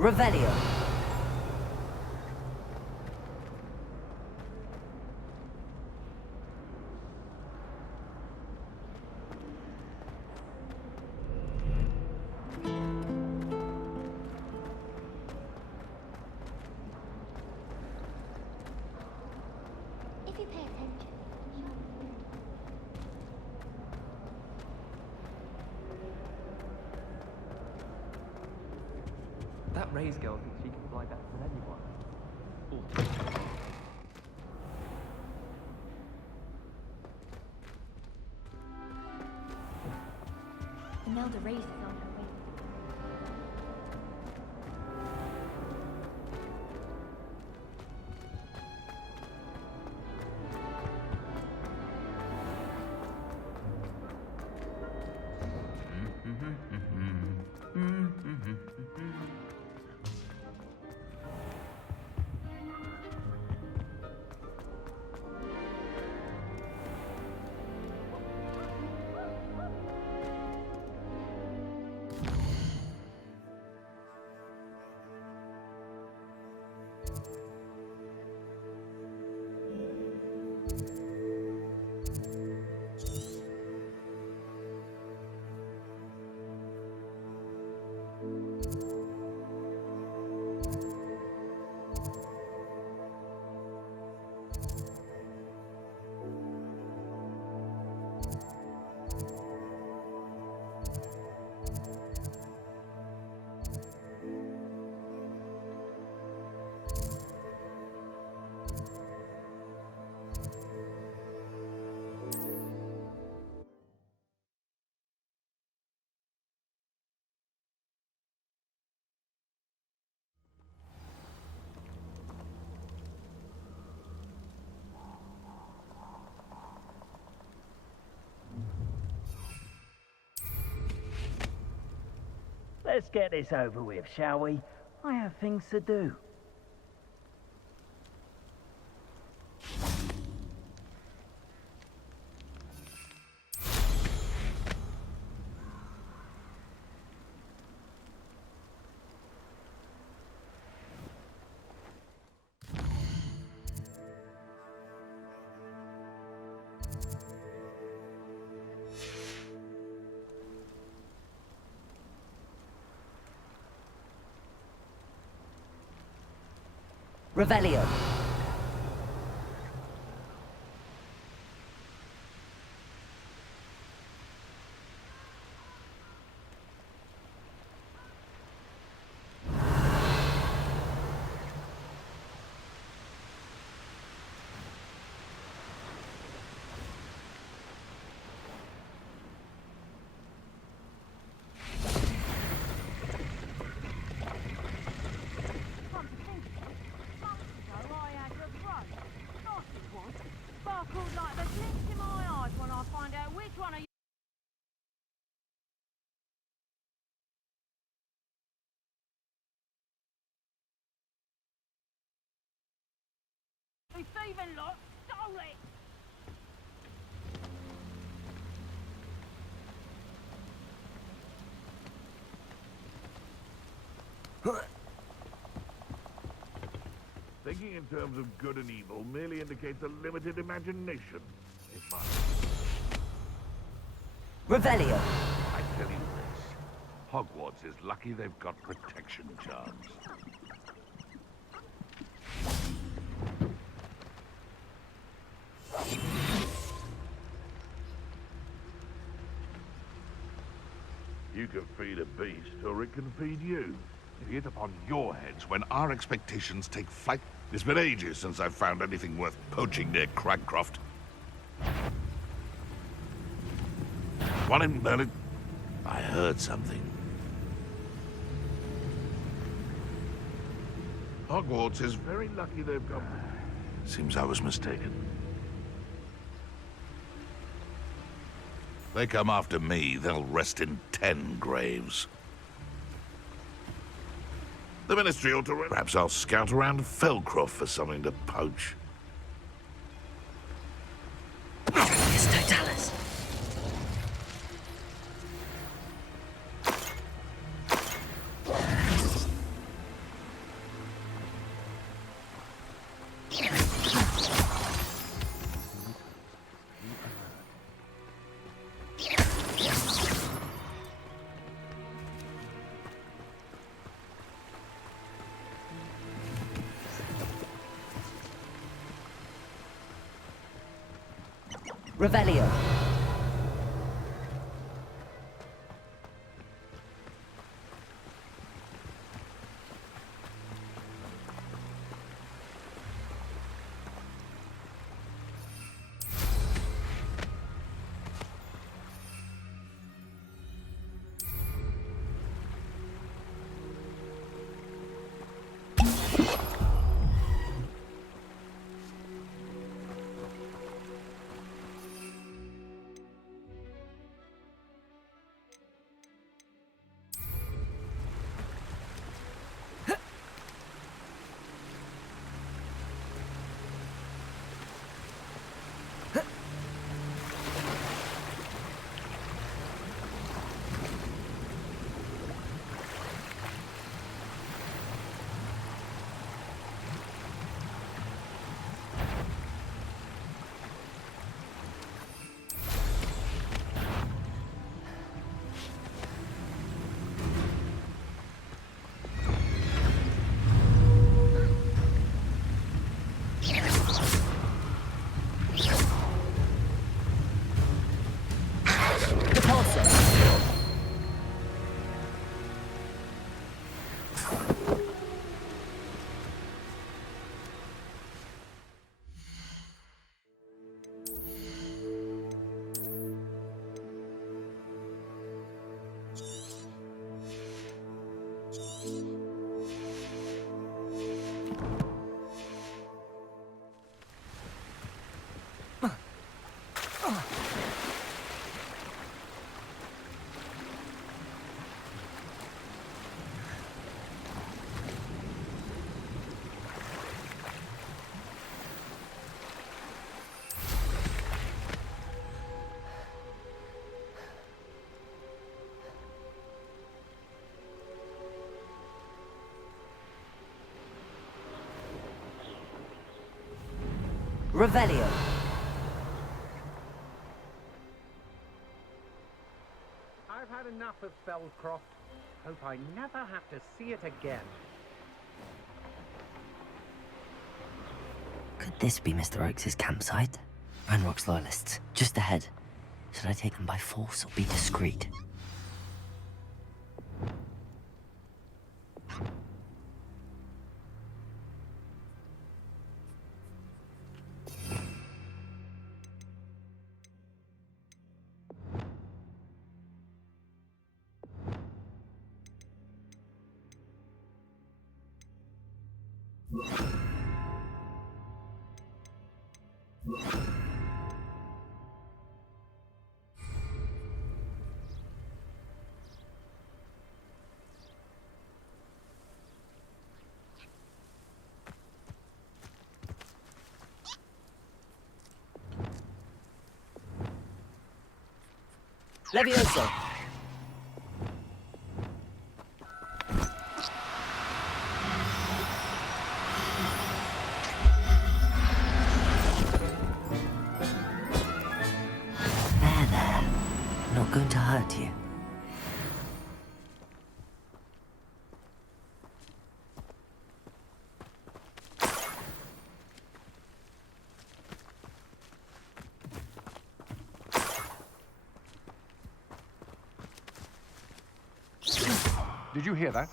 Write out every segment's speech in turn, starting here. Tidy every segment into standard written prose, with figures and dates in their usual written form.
Revelio. If you pay attention, That Ray's girl thinks she can fly better than anyone. Ooh. Imelda Reyes is on her way. Let's get this over with, shall we? I have things to do. Revelio. Sparkled like the glint in my eyes when I find out which one of you thieving lot stole it. Thinking in terms of good and evil merely indicates a limited imagination. It must. Revelio. I tell you this, Hogwarts is lucky they've got protection charms. You can feed a beast, or it can feed you. Be it upon your heads when our expectations take flight. It's been ages since I've found anything worth poaching near Cragcroft. One in Berlin. I heard something. Hogwarts is very lucky they've got... Seems I was mistaken. They come after me, they'll rest in 10 graves. The Ministry ought to... Perhaps I'll scout around Felcroft for something to poach. Yes, Totalis. Revelio. Revelio. I've had enough of Feldcroft. Hope I never have to see it again. Could this be Mr. Oakes' campsite? Ranrock's loyalists, just ahead. Should I take them by force or be discreet? Levioso. There. Not going to hurt you. Did you hear that?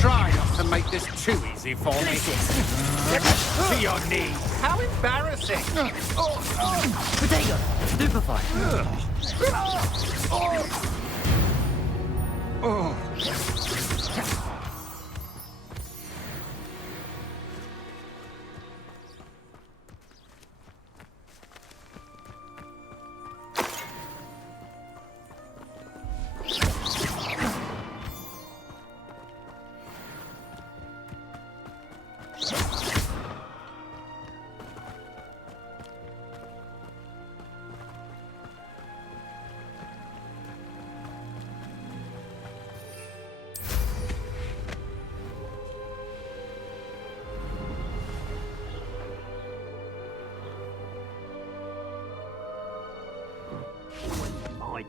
Try not to make this too easy for me. To your knees. How embarrassing. Potato! Stupefy!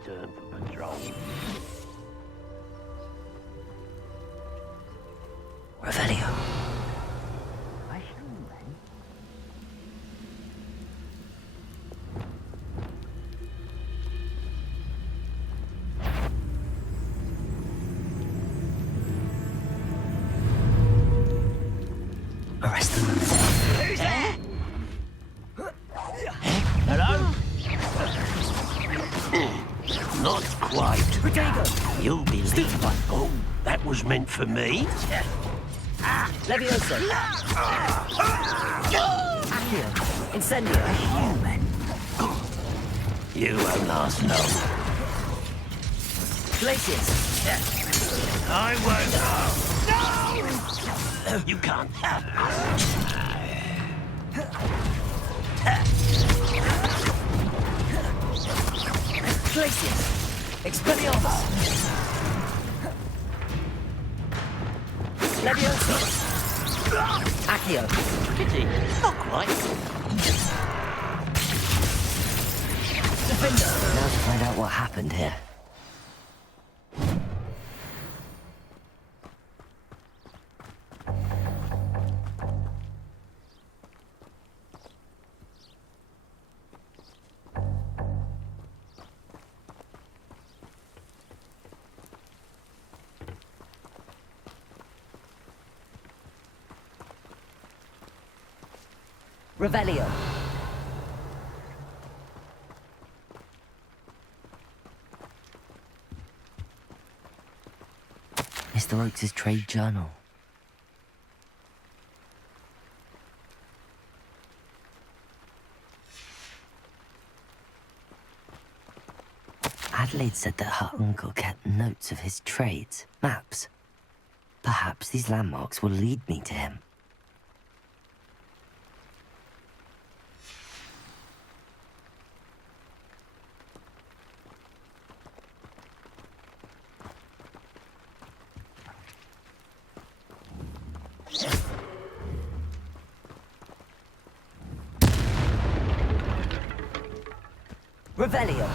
return for patrol. Revelio. A human? Arrest them. Hello? Not quite. Protego. You'll be leaving. Oh, that was meant for me? Levioso. Accio. Incendio. Human? You won't last long. Glacius. I won't. No! You can't have us. Glacius. Expelliarmus. Levioso. Accio. Pity. Not quite. Defender. Now to find out what happened here. Revelio. Mr. Oakes' trade journal. Adelaide said that her uncle kept notes of his trades, maps. Perhaps these landmarks will lead me to him. Revelio.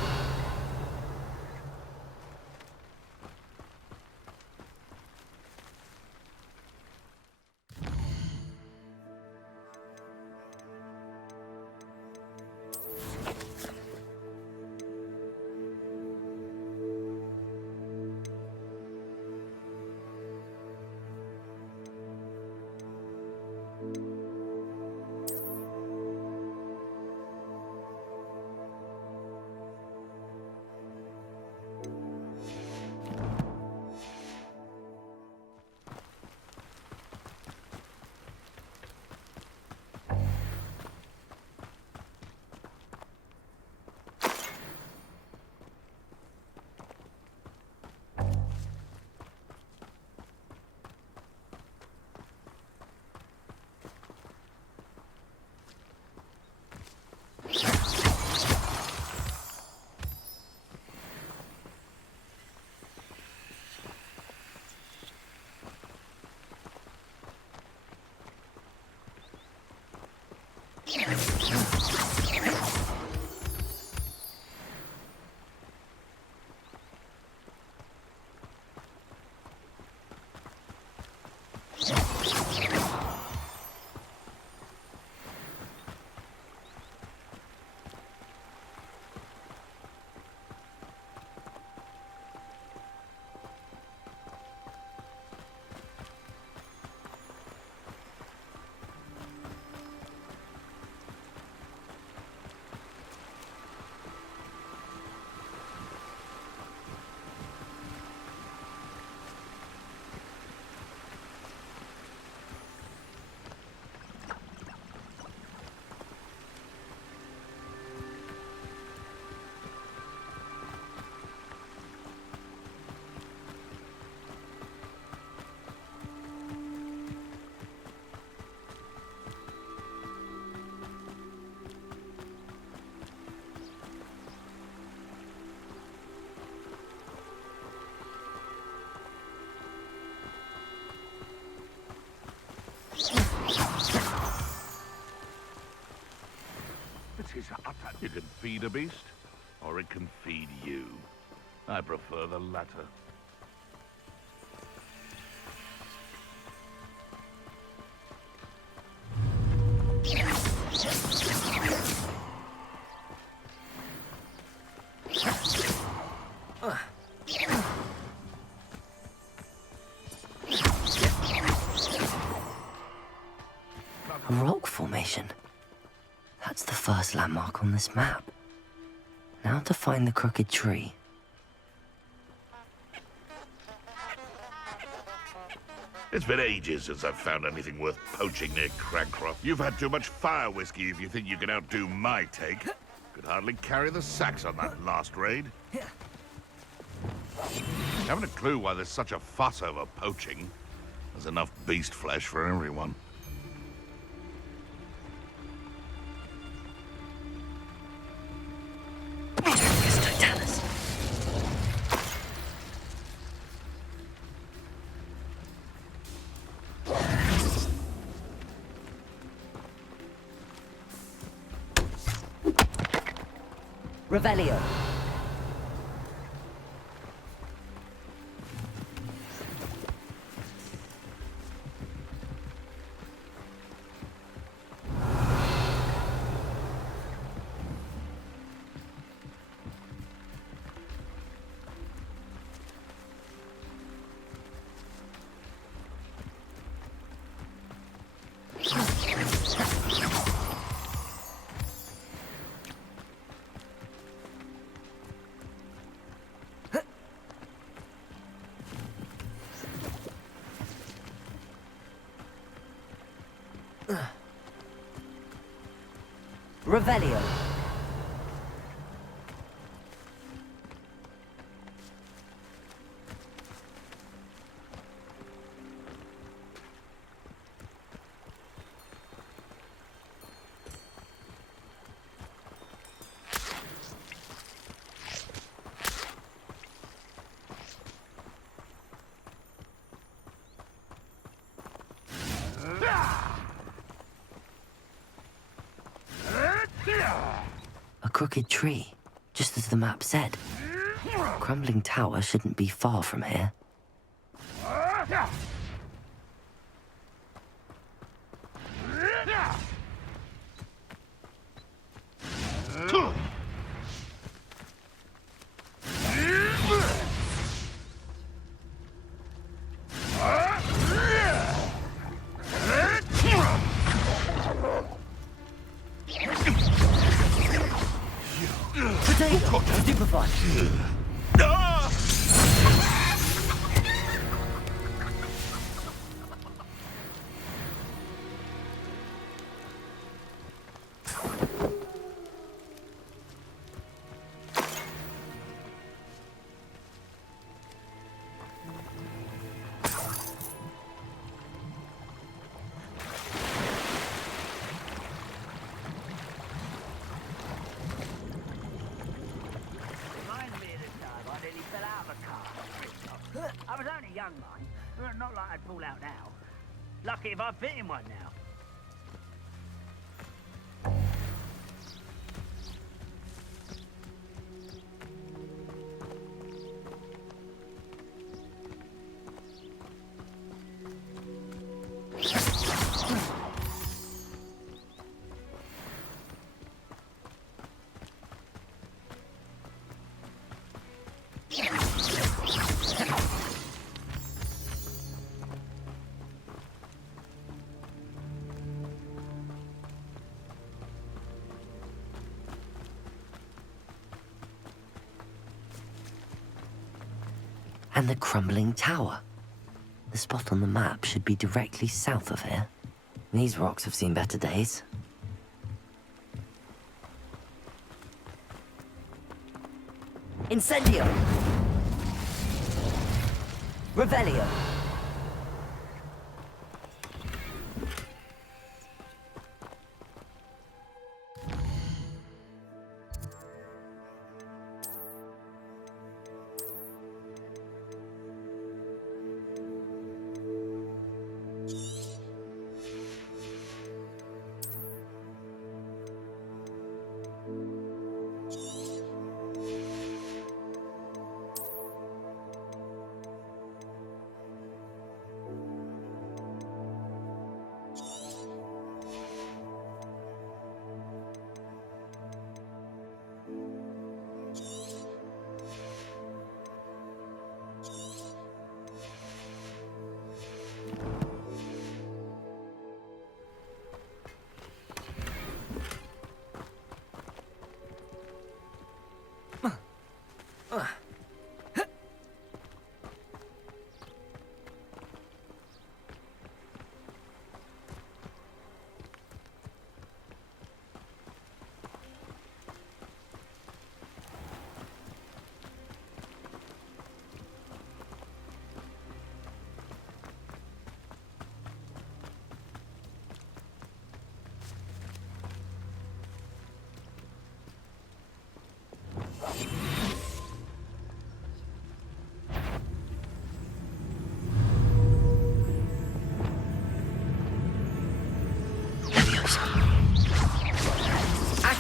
It is utter. You can feed a beast, or it can feed you. I prefer the latter. A rock formation. That's the first landmark on this map. Now to find the crooked tree. It's been ages since I've found anything worth poaching near Crancroft. You've had too much fire whiskey if you think you can outdo my take. Could hardly carry the sacks on that last raid. Haven't a clue why there's such a fuss over poaching. There's enough beast flesh for everyone. Revelio. Revelio. A crooked tree, just as the map said. Crumbling tower shouldn't be far from here. Potato. Stupefy. Reminds me of the time I nearly fell out of a car. I was only a young man. Not like I'd fall out now. Lucky if I fit in one now. And the crumbling tower. The spot on the map should be directly south of here. These rocks have seen better days. Incendio. Revelio.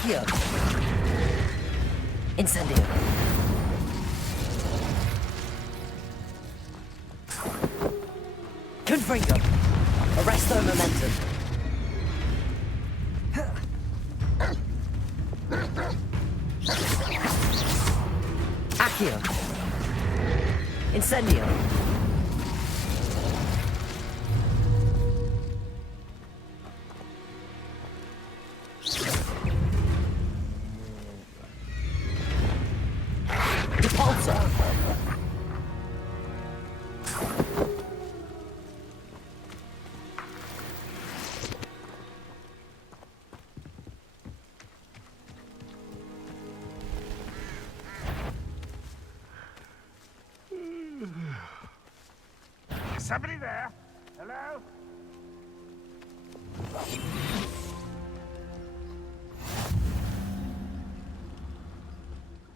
Accio! Incendio! Confringo! Arresto momentum! Accio! Incendio! Repulsor! Somebody there? Hello?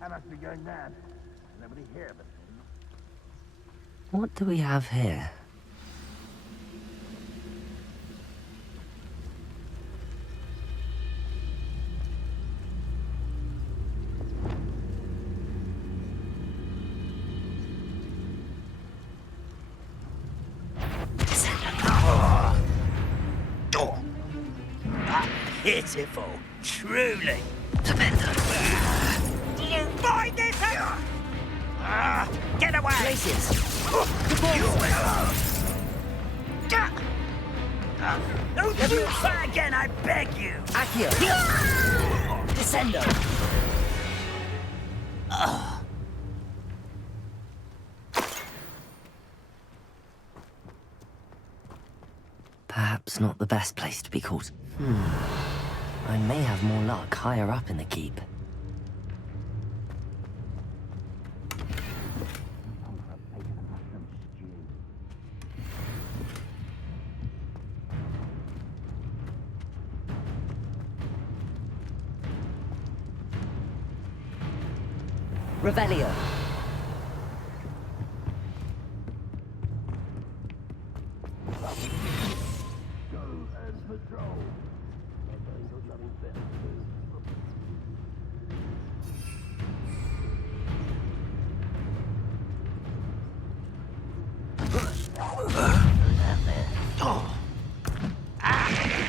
I must be going mad. Nobody here but him. What do we have here? Pitiful, truly. Do you find this? Get away! Places! Don't you try again, I beg you! Accio! Descendo! Perhaps not the best place to be caught. I may have more luck higher up in the keep. Revelio.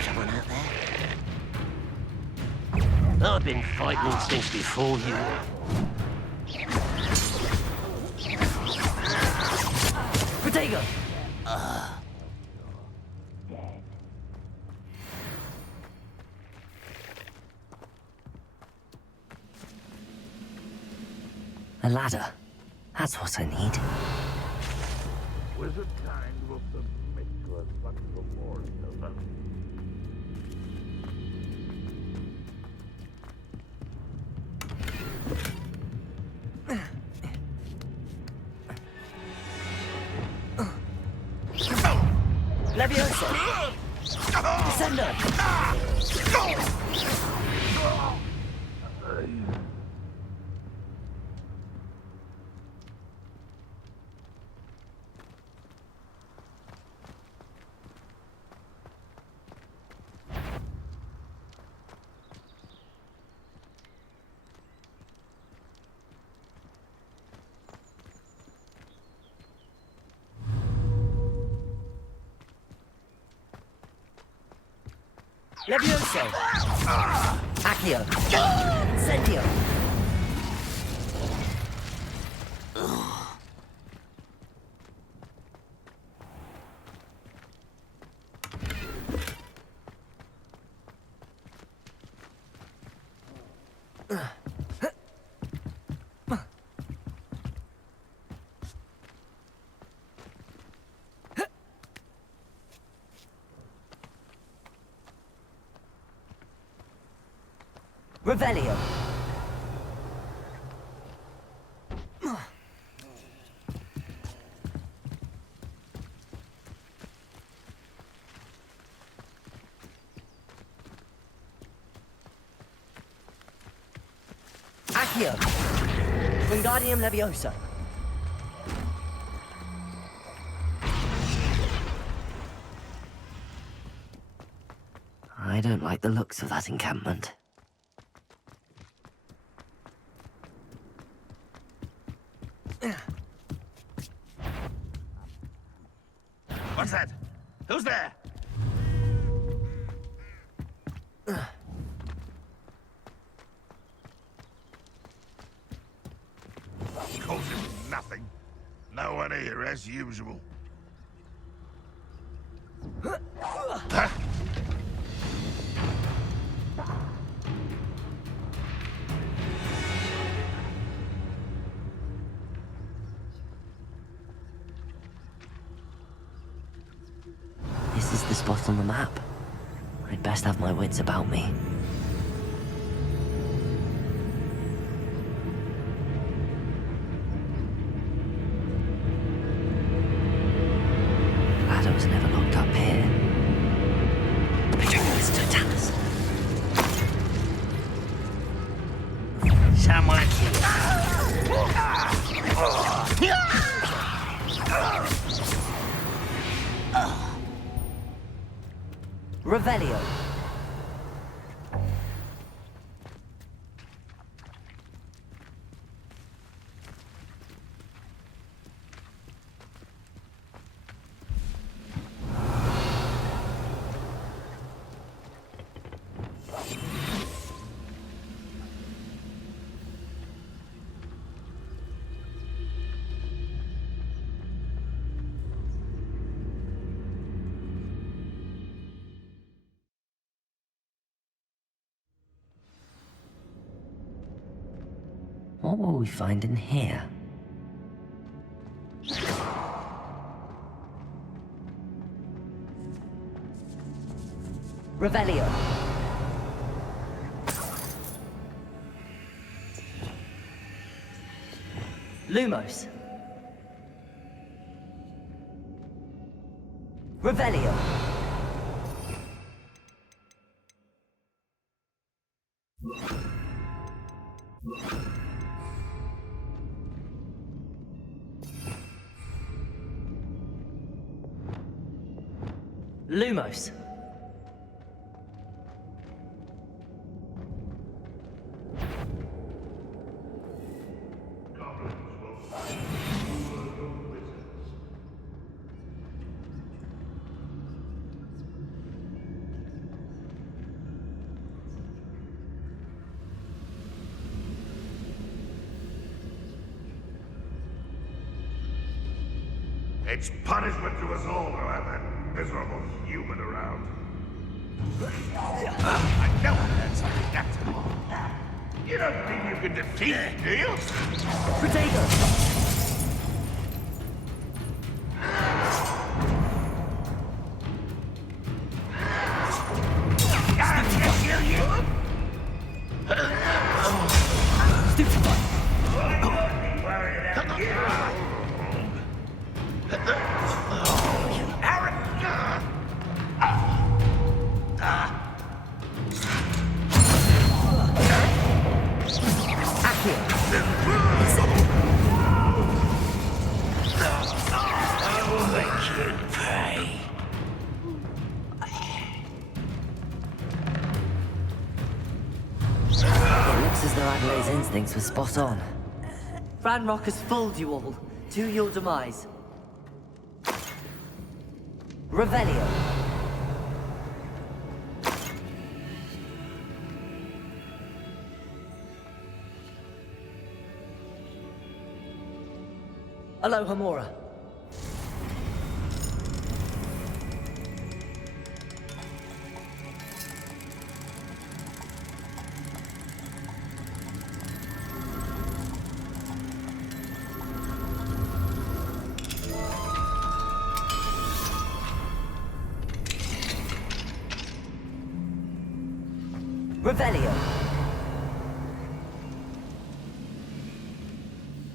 Someone out there? I've been fighting things before you. Protego! A ladder. That's what I need. Wizard kind will submit to us but for more of us. Levioso! Descendo! Levioso! Accio! Incendio! Revelio. Accio. Wingardium Leviosa. I don't like the looks of that encampment. Who's there? Calls him nothing. No one here as usual. Huh? This is the spot on the map. I'd best have my wits about me. Glad I was never locked up here. Mr. Tanis. Someone Revelio. What will we find in here? Revelio. Lumos. Revelio. Lumos. It's punishment to us all to have that miserable human around. I know I heard something, Captain. You don't think you can defeat it, do you? Protego. Instincts were spot on. Ranrock has fooled you all to your demise. Revelio. Alohomora. Revelio.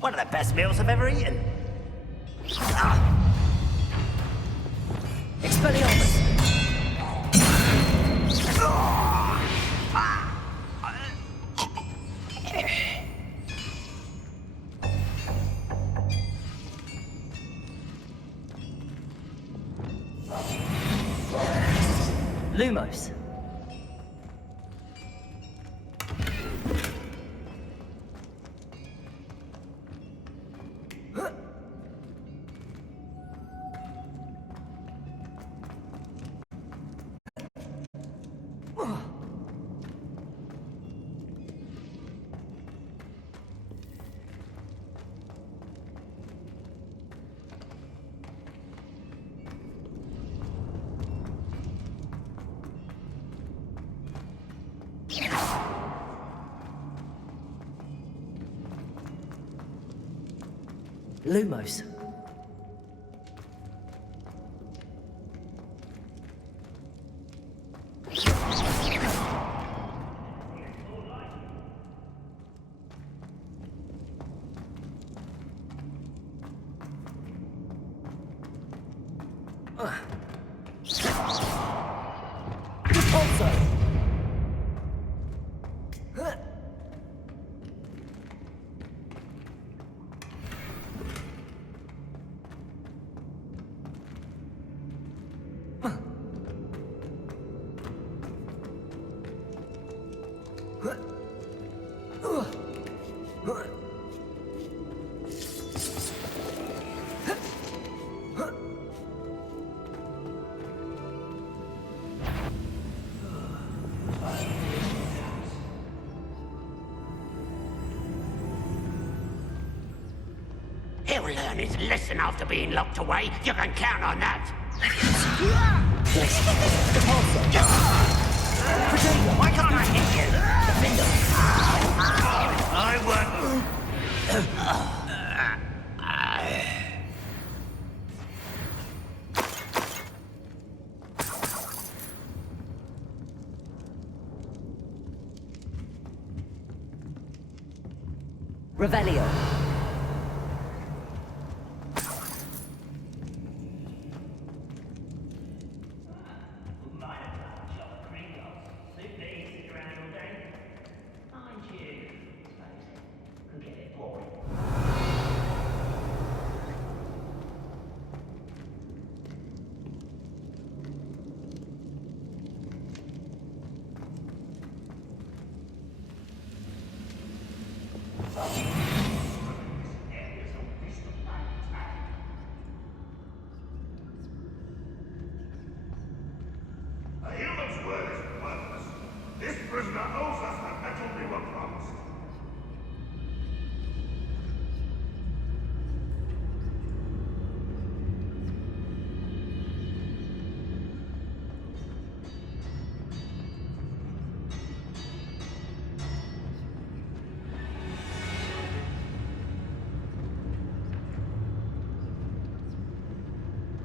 One of the best meals I've ever eaten. Expelliarmus. Lumos. Lumos. He'll learn his lesson after being locked away. You can count on that. Why can't I hit you? I won't. Revelio. A human's word is worthless. This prisoner owes us the metal we were promised.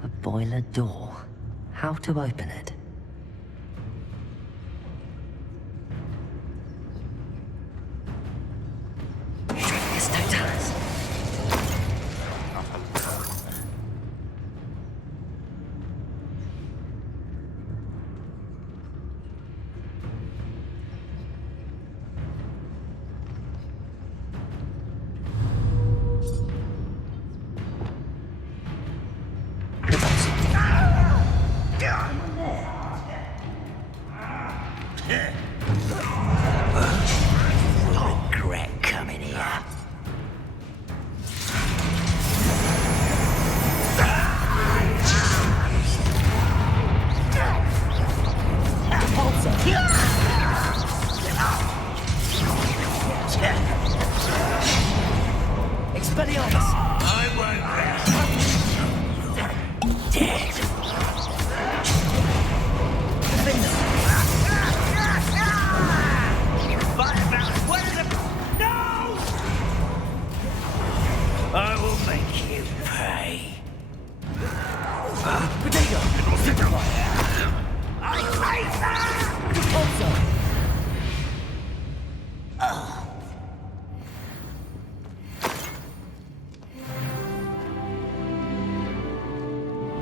A boiler door. How to open it? Yes, don't tell us. Regret coming here. Expelliarmus! I won't rest. Dead. I will make you pay.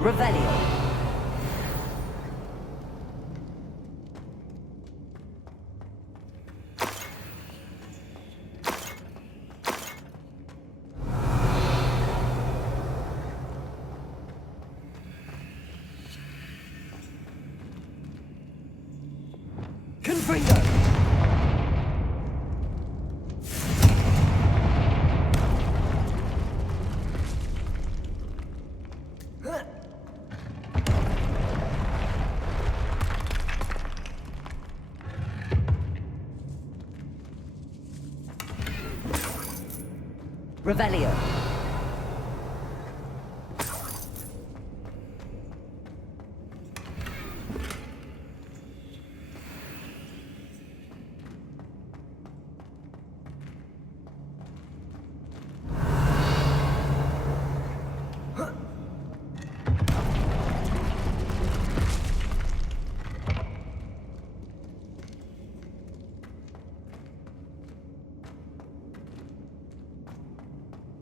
Revelio. Confringo. Revelio.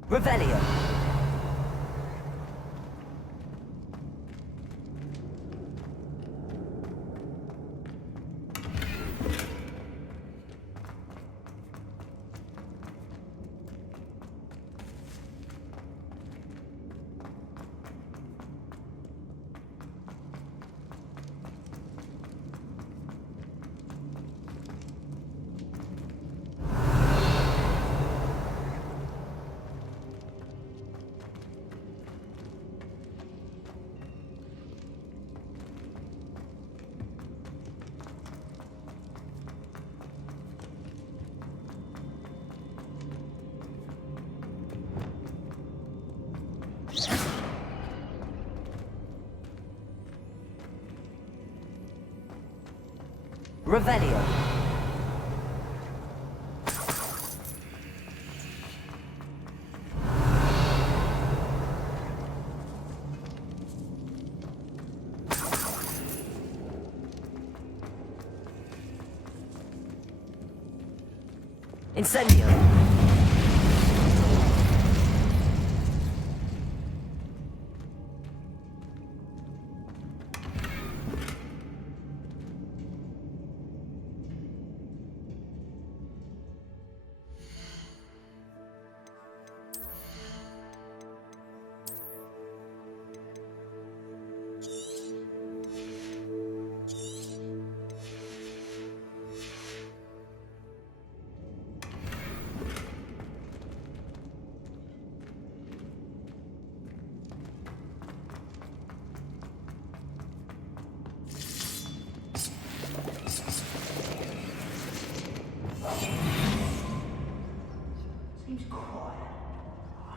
Revelio. Revelio. Incendio.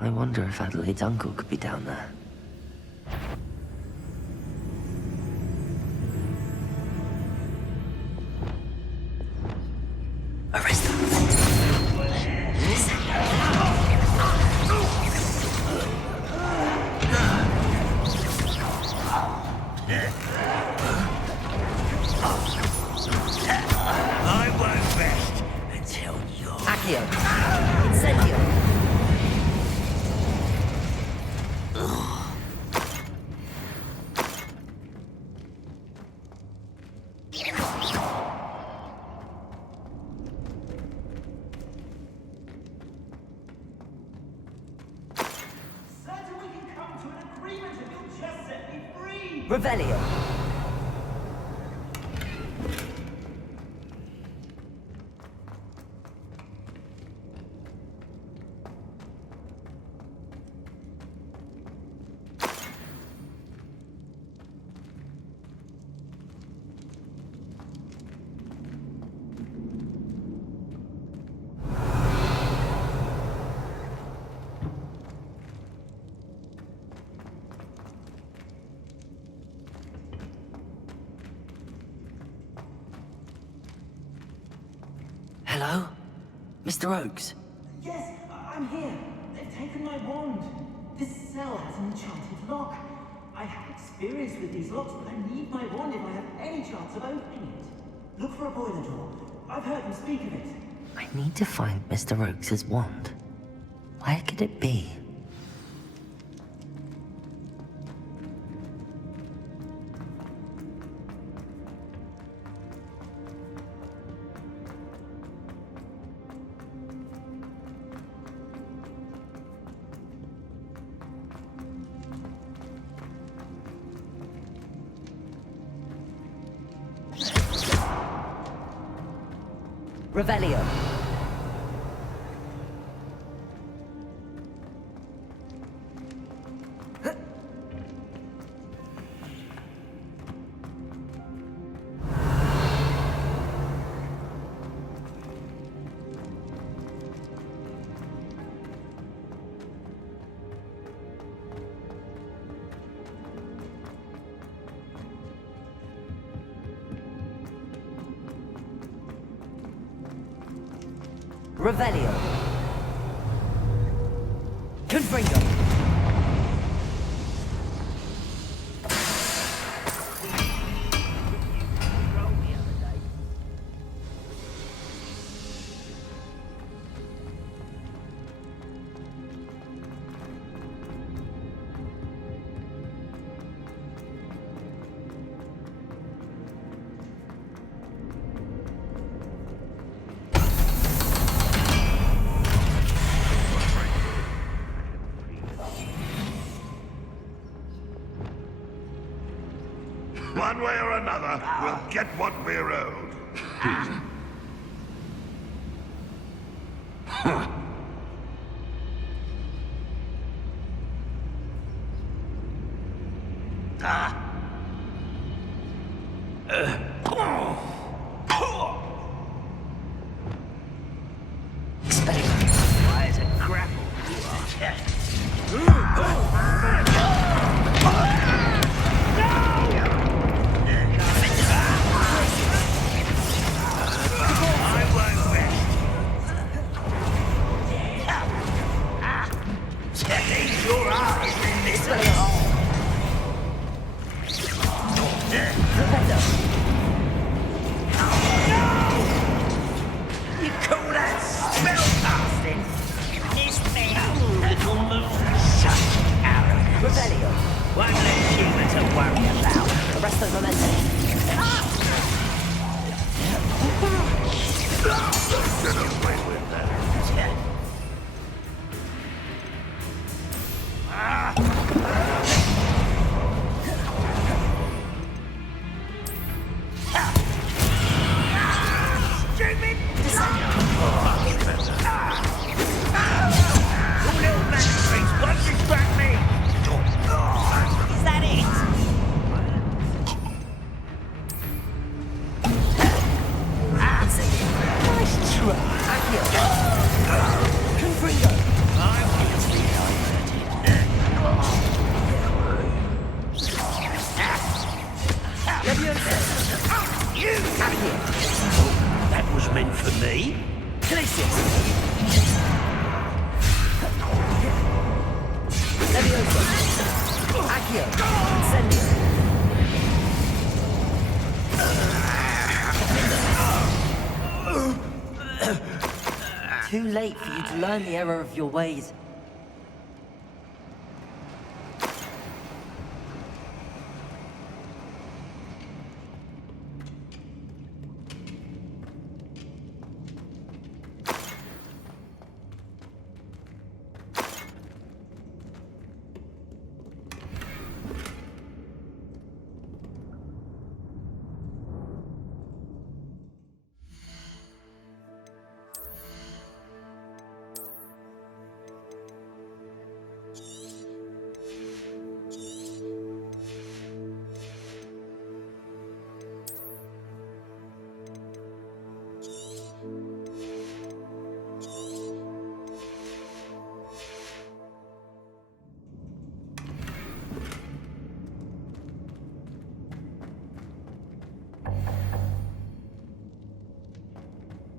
I wonder if Adelaide's uncle could be down there. Arrest them. I won't rest until you're... Accio. Incendio. Revelio. Hello? Mr. Oakes? Yes, I'm here. They've taken my wand. This cell has an enchanted lock. I have experience with these locks, but I need my wand if I have any chance of opening it. Look for a boiler door. I've heard them speak of it. I need to find Mr. Oakes' wand. Where could it be? Revelio. Revelio. Confringo. One way or another, we'll get what we're owed. Why is it grapple? You call that spellcasting? It's me, little moon. Such arrogance. Revelio. One less human to worry about. Arresto momentum. Get away with that. Stupid! Little magistrates, what distract me? Is that it? Nice try. Confringo. I'm guilty, You come here. That was meant for me. Glacius. Levioso. Accio. Incendio. Too late for you to learn the error of your ways.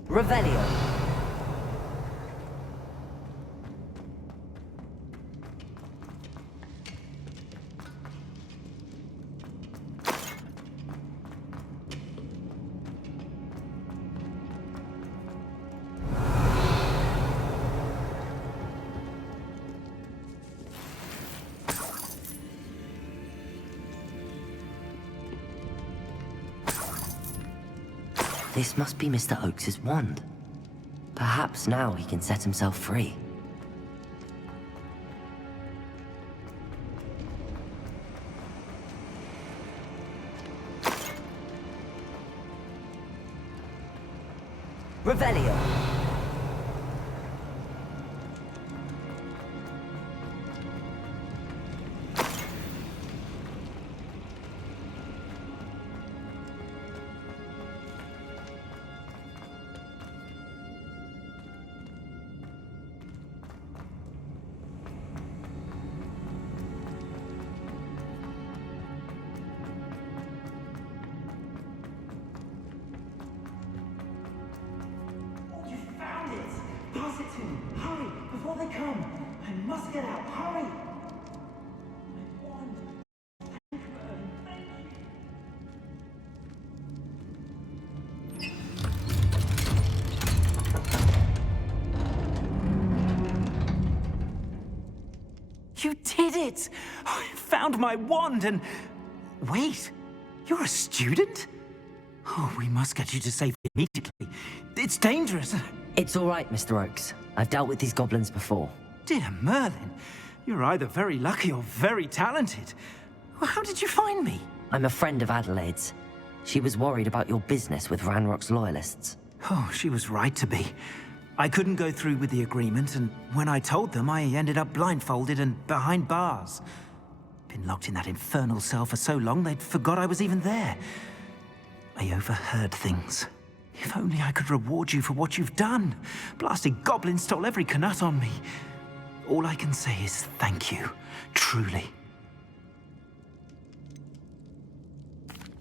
Revelio. This must be Mr. Oakes's wand. Perhaps now he can set himself free. Revelio. You found it! Pass it to me! Hurry! Before they come! I must get out! Hurry! My wand! Thank you, Merlin. Thank you! You did it! I found my wand and... Wait, you're a student? Oh, we must get you to safety immediately. It's dangerous. It's all right, Mr. Oakes. I've dealt with these goblins before. Dear Merlin, you're either very lucky or very talented. Well, how did you find me? I'm a friend of Adelaide's. She was worried about your business with Ranrock's loyalists. Oh, she was right to be. I couldn't go through with the agreement, and when I told them, I ended up blindfolded and behind bars. Been locked in that infernal cell for so long, they'd forgot I was even there. I overheard things. If only I could reward you for what you've done. Blasted goblins stole every knut on me. All I can say is thank you, truly.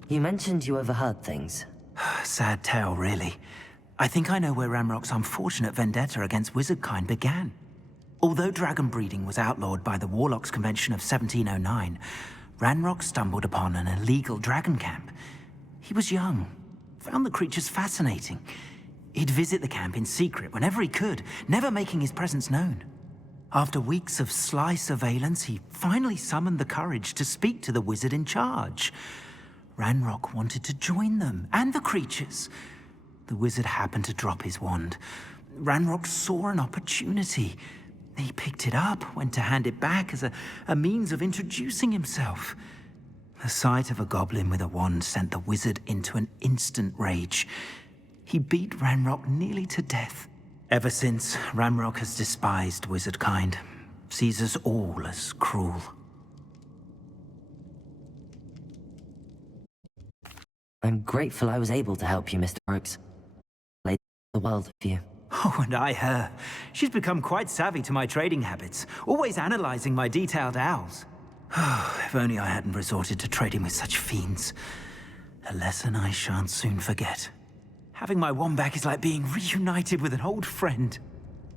You mentioned you overheard things. Sad tale, really. I think I know where Ranrock's unfortunate vendetta against wizardkind began. Although dragon breeding was outlawed by the Warlocks Convention of 1709, Ranrock stumbled upon an illegal dragon camp. He was young, found the creatures fascinating. He'd visit the camp in secret whenever he could, never making his presence known. After weeks of sly surveillance, he finally summoned the courage to speak to the wizard in charge. Ranrock wanted to join them, and the creatures. The wizard happened to drop his wand. Ranrock saw an opportunity. He picked it up, went to hand it back as a means of introducing himself. The sight of a goblin with a wand sent the wizard into an instant rage. He beat Ranrock nearly to death. Ever since, Ranrock has despised wizardkind, sees us all as cruel. I'm grateful I was able to help you, Mr. Oakes. Laid the world of you. Oh, and I her. She's become quite savvy to my trading habits, always analyzing my detailed owls. If only I hadn't resorted to trading with such fiends. A lesson I shan't soon forget. Having my wand back is like being reunited with an old friend.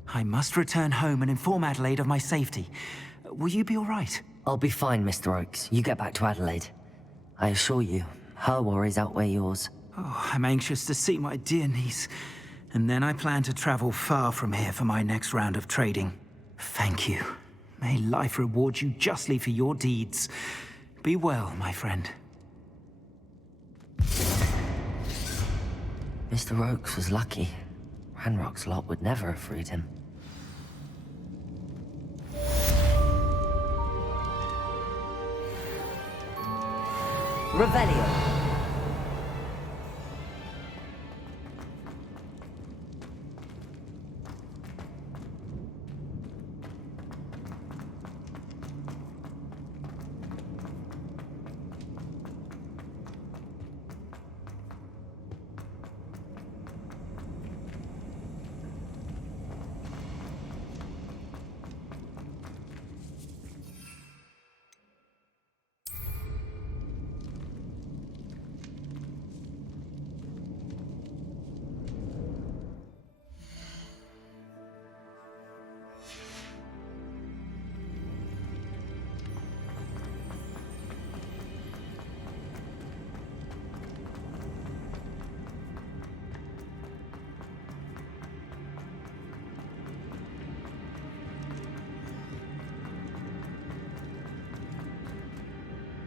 I must return home and inform Adelaide of my safety. Will you be all right? I'll be fine, Mr. Oakes. You get back to Adelaide. I assure you, her worries outweigh yours. Oh, I'm anxious to see my dear niece. And then I plan to travel far from here for my next round of trading. Thank you. May life reward you justly for your deeds. Be well, my friend. Mr. Oakes was lucky. Ranrock's lot would never have freed him. Revelio.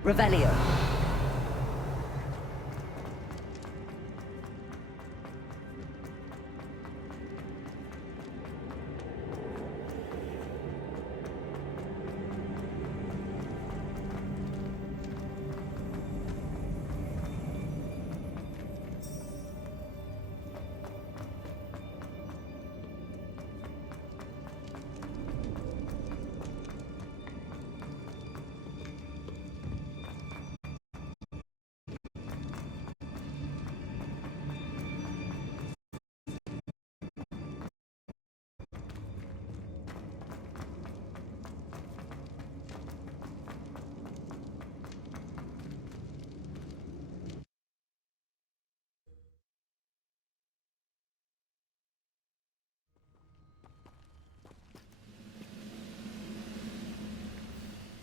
Revelio.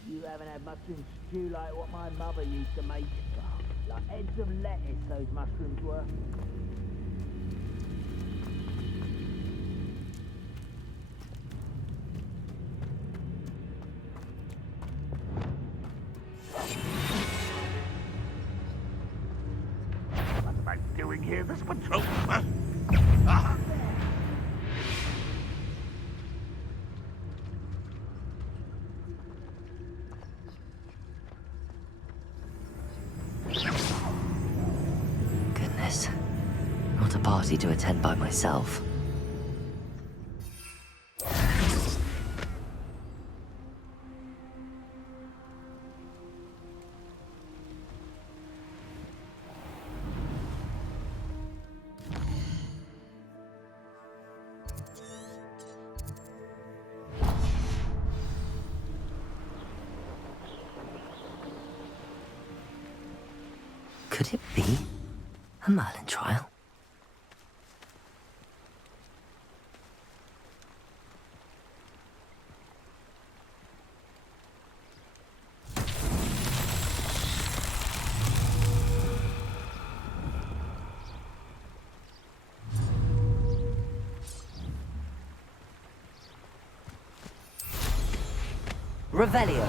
You haven't had mushroom stew like what my mother used to make. Like heads of lettuce, those mushrooms were. What am I doing here? This patrol... Not a party to attend by myself. Could it be a Merlin trial? Revelio.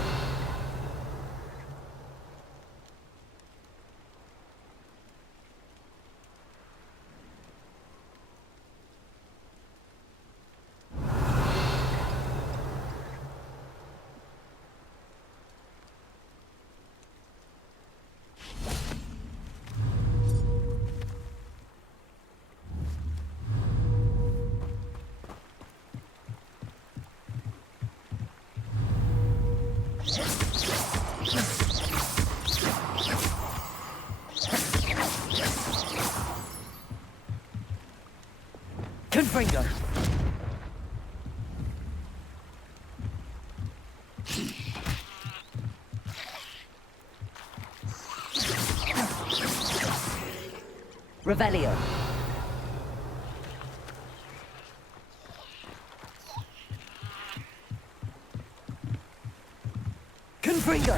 Confringo. Revelio. Confringo.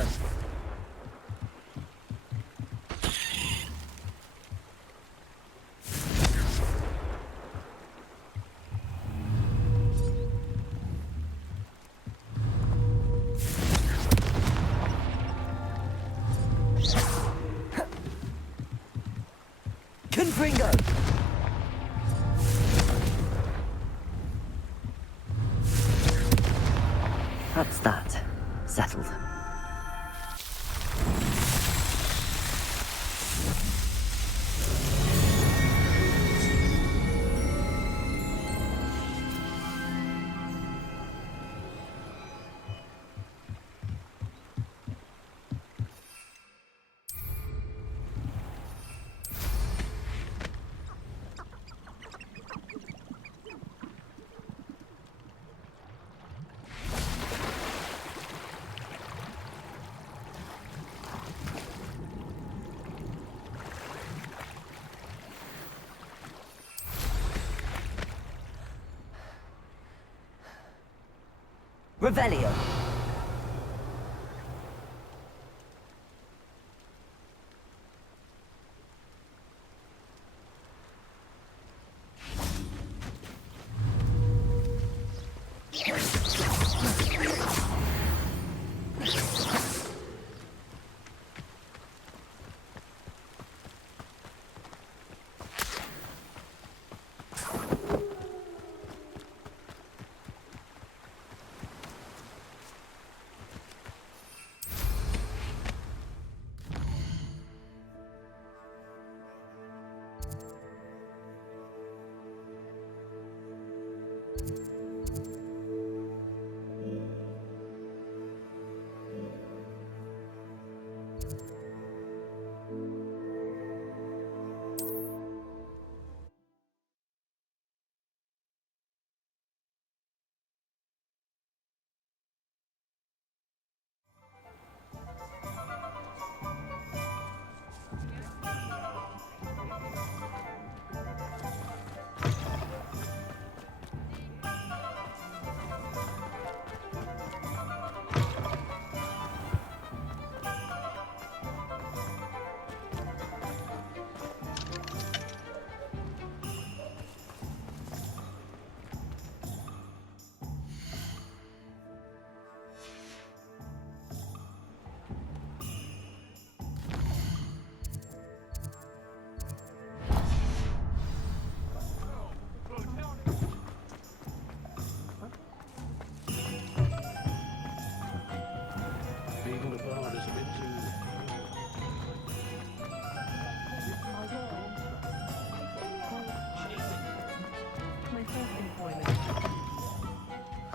Confringo. That's that. Settled. Revelio.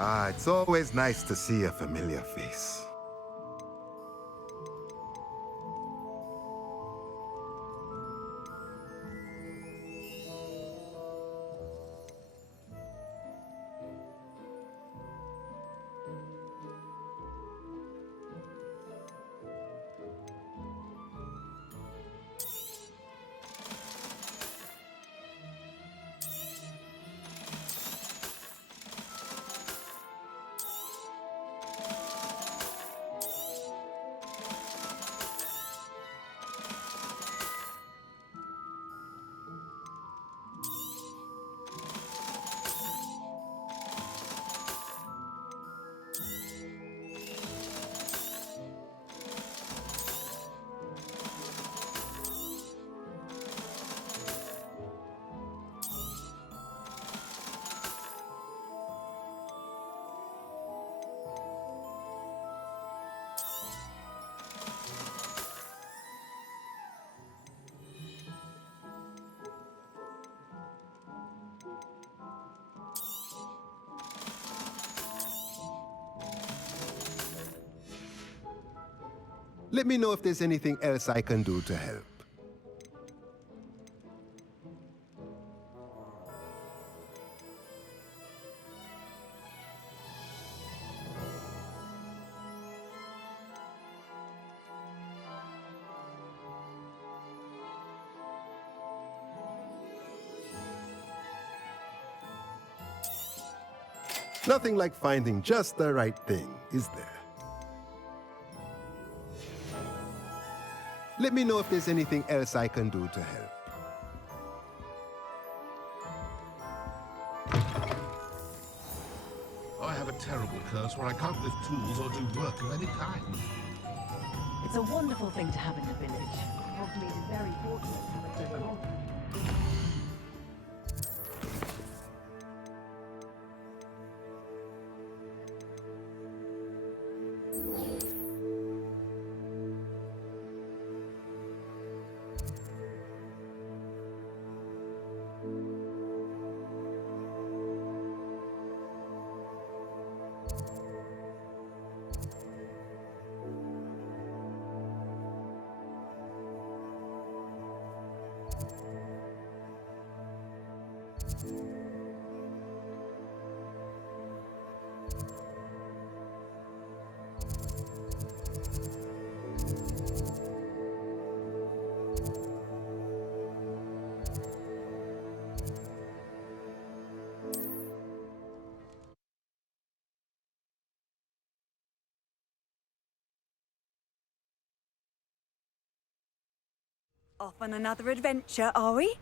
Ah, it's always nice to see a familiar face. Let me know if there's anything else I can do to help. Nothing like finding just the right thing, is there? Let me know if there's anything else I can do to help. I have a terrible curse where I can't lift tools or do work of any kind. It's a wonderful thing to have in the village. Hogsmeade is very fortunate to have a good home. Off on another adventure, are we?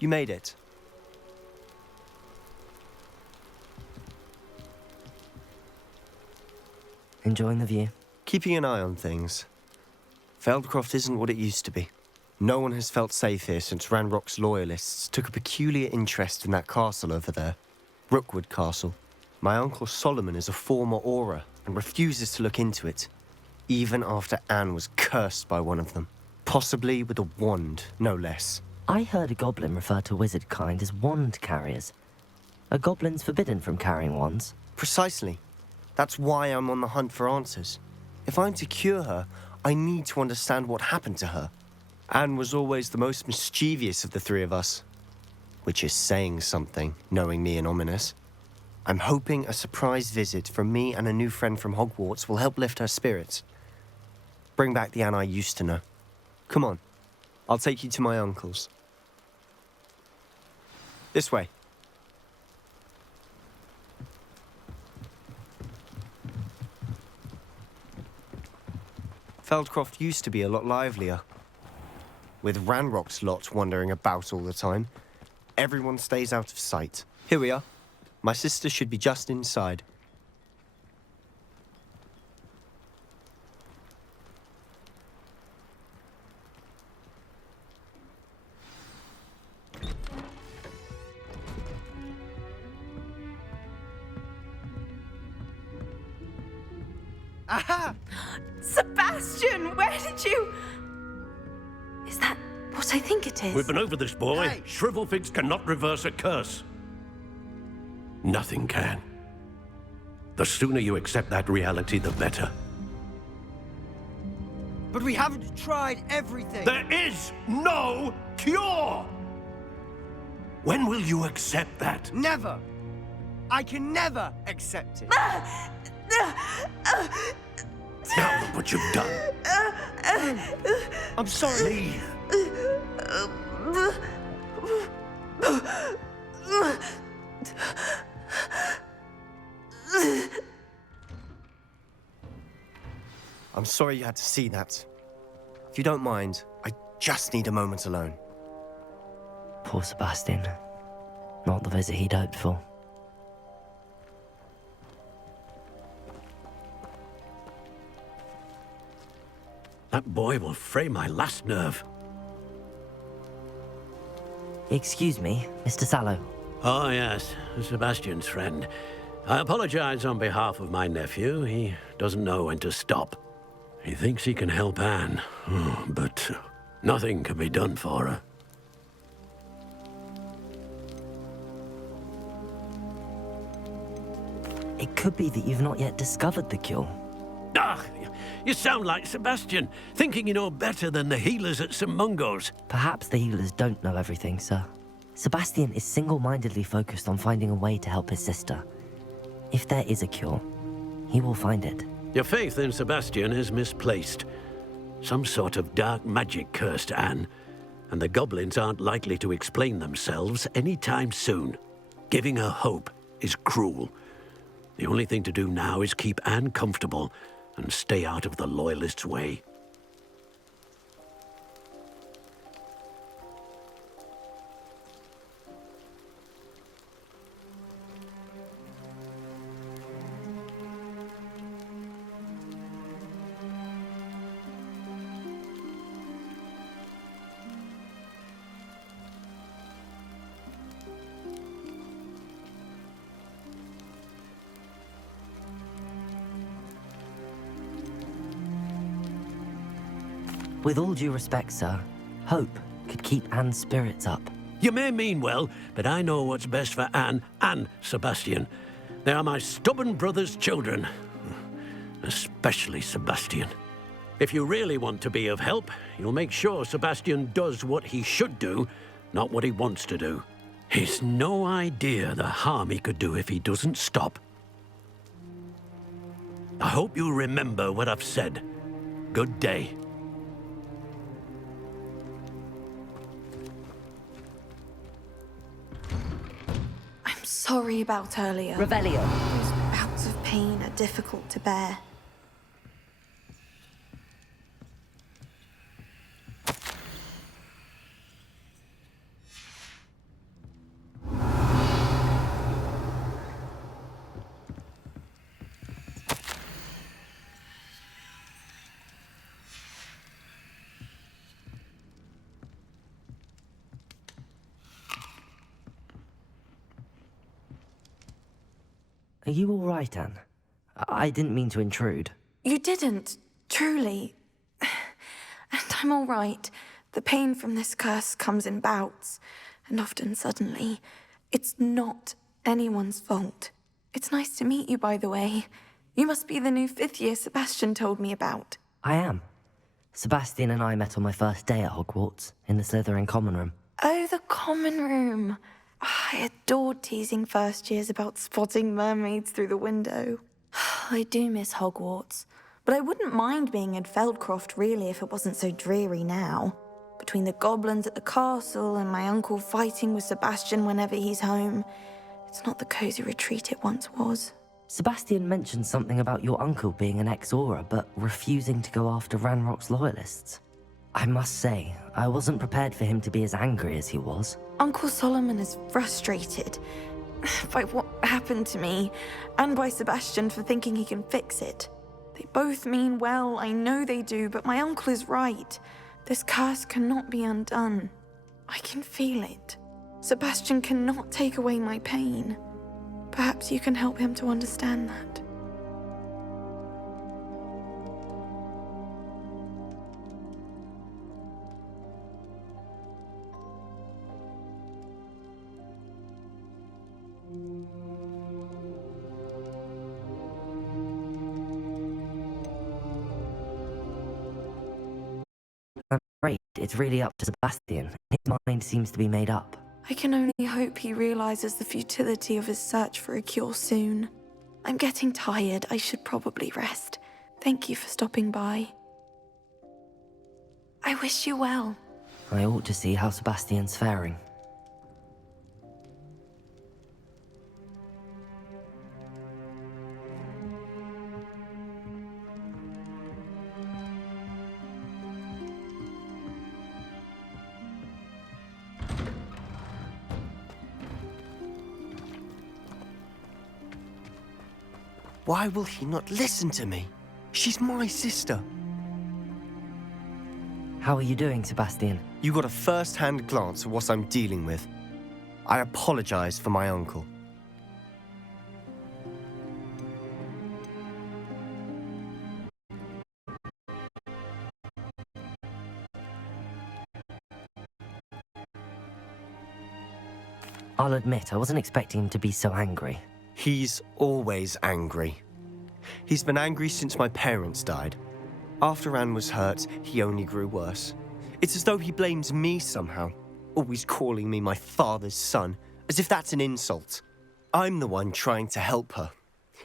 You made it. Enjoying the view? Keeping an eye on things. Feldcroft isn't what it used to be. No one has felt safe here since Ranrock's loyalists took a peculiar interest in that castle over there. Rookwood Castle. My uncle Solomon is a former Auror and refuses to look into it, even after Anne was cursed by one of them. Possibly with a wand, no less. I heard a goblin refer to wizard kind as wand carriers. Are goblins forbidden from carrying wands? Precisely. That's why I'm on the hunt for answers. If I'm to cure her, I need to understand what happened to her. Anne was always the most mischievous of the three of us. Which is saying something, knowing me and Ominous. I'm hoping a surprise visit from me and a new friend from Hogwarts will help lift her spirits. Bring back the Anne I used to know. Come on, I'll take you to my uncle's. This way. Feldcroft used to be a lot livelier. With Ranrock's lot wandering about all the time, everyone stays out of sight. Here we are. My sister should be just inside. Aha! Sebastian, where did you... Is that what I think it is? We've been over this, boy. Hey. Shrivelfigs cannot reverse a curse. Nothing can. The sooner you accept that reality, the better. But we haven't tried everything. There is no cure! When will you accept that? Never. I can never accept it. Now look what you've done. I'm sorry. Leave. I'm sorry you had to see that. If you don't mind, I just need a moment alone. Poor Sebastian. Not the visit he'd hoped for. That boy will fray my last nerve. Excuse me, Mr. Sallow. Oh, yes, Sebastian's friend. I apologize on behalf of my nephew. He doesn't know when to stop. He thinks he can help Anne, but nothing can be done for her. It could be that you've not yet discovered the cure. Ah, you sound like Sebastian, thinking you know better than the healers at St. Mungo's. Perhaps the healers don't know everything, sir. Sebastian is single-mindedly focused on finding a way to help his sister. If there is a cure, he will find it. Your faith in Sebastian is misplaced. Some sort of dark magic cursed Anne, and the goblins aren't likely to explain themselves anytime soon. Giving her hope is cruel. The only thing to do now is keep Anne comfortable and stay out of the Loyalists' way. With all due respect, sir, hope could keep Anne's spirits up. You may mean well, but I know what's best for Anne and Sebastian. They are my stubborn brother's children. Especially Sebastian. If you really want to be of help, you'll make sure Sebastian does what he should do, not what he wants to do. He's no idea the harm he could do if he doesn't stop. I hope you'll remember what I've said. Good day. Sorry about earlier. Revelio. Those bouts of pain are difficult to bear. Are you all right, Anne? I didn't mean to intrude. You didn't, truly. And I'm all right. The pain from this curse comes in bouts, and often suddenly. It's not anyone's fault. It's nice to meet you, by the way. You must be the new 5th year Sebastian told me about. I am. Sebastian and I met on my first day at Hogwarts, in the Slytherin common room. Oh, the common room. I adored teasing first years about spotting mermaids through the window. I do miss Hogwarts, but I wouldn't mind being in Feldcroft really if it wasn't so dreary now. Between the goblins at the castle and my uncle fighting with Sebastian whenever he's home, it's not the cozy retreat it once was. Sebastian mentioned something about your uncle being an ex-Auror, but refusing to go after Ranrock's loyalists. I must say, I wasn't prepared for him to be as angry as he was. Uncle Solomon is frustrated by what happened to me, and by Sebastian for thinking he can fix it. They both mean well, I know they do, but my uncle is right. This curse cannot be undone. I can feel it. Sebastian cannot take away my pain. Perhaps you can help him to understand that. I'm afraid it's really up to Sebastian. His mind seems to be made up. I can only hope he realizes the futility of his search for a cure soon. I'm getting tired. I should probably rest. Thank you for stopping by. I wish you well. I ought to see how Sebastian's faring. Why will he not listen to me? She's my sister. How are you doing, Sebastian? You got a first-hand glance at what I'm dealing with. I apologize for my uncle. I'll admit, I wasn't expecting him to be so angry. He's always angry. He's been angry since my parents died. After Anne was hurt, he only grew worse. It's as though he blames me somehow, always calling me my father's son, as if that's an insult. I'm the one trying to help her.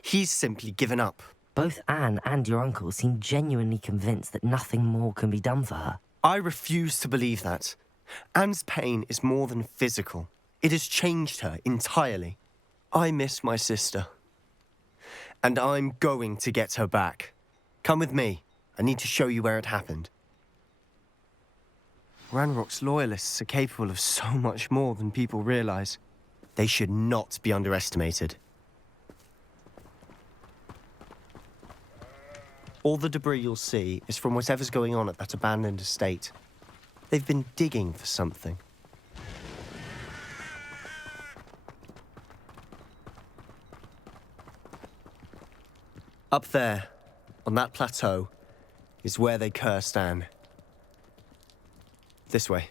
He's simply given up. Both Anne and your uncle seem genuinely convinced that nothing more can be done for her. I refuse to believe that. Anne's pain is more than physical. It has changed her entirely. I miss my sister. And I'm going to get her back. Come with me. I need to show you where it happened. Ranrock's loyalists are capable of so much more than people realize. They should not be underestimated. All the debris you'll see is from whatever's going on at that abandoned estate. They've been digging for something. Up there, on that plateau, is where they cursed Anne. This way.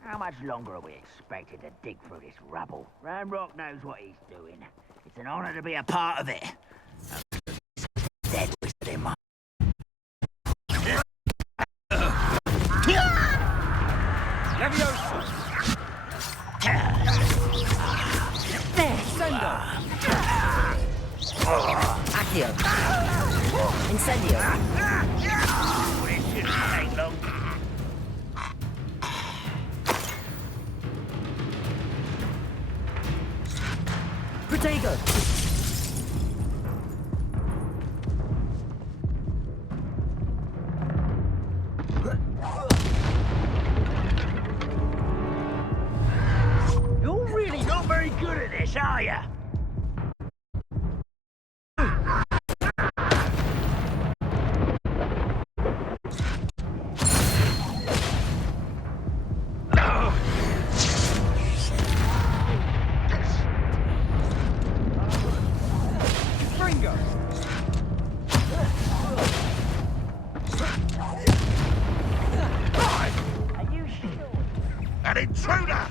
How much longer are we expected to dig through this rubble? Ranrock knows what he's doing. It's an honor to be a part of it. Dead with him. There, Sendo! Accio! Incendio! This shouldn't take long. Protego! You're really not very good at this, are you? An intruder!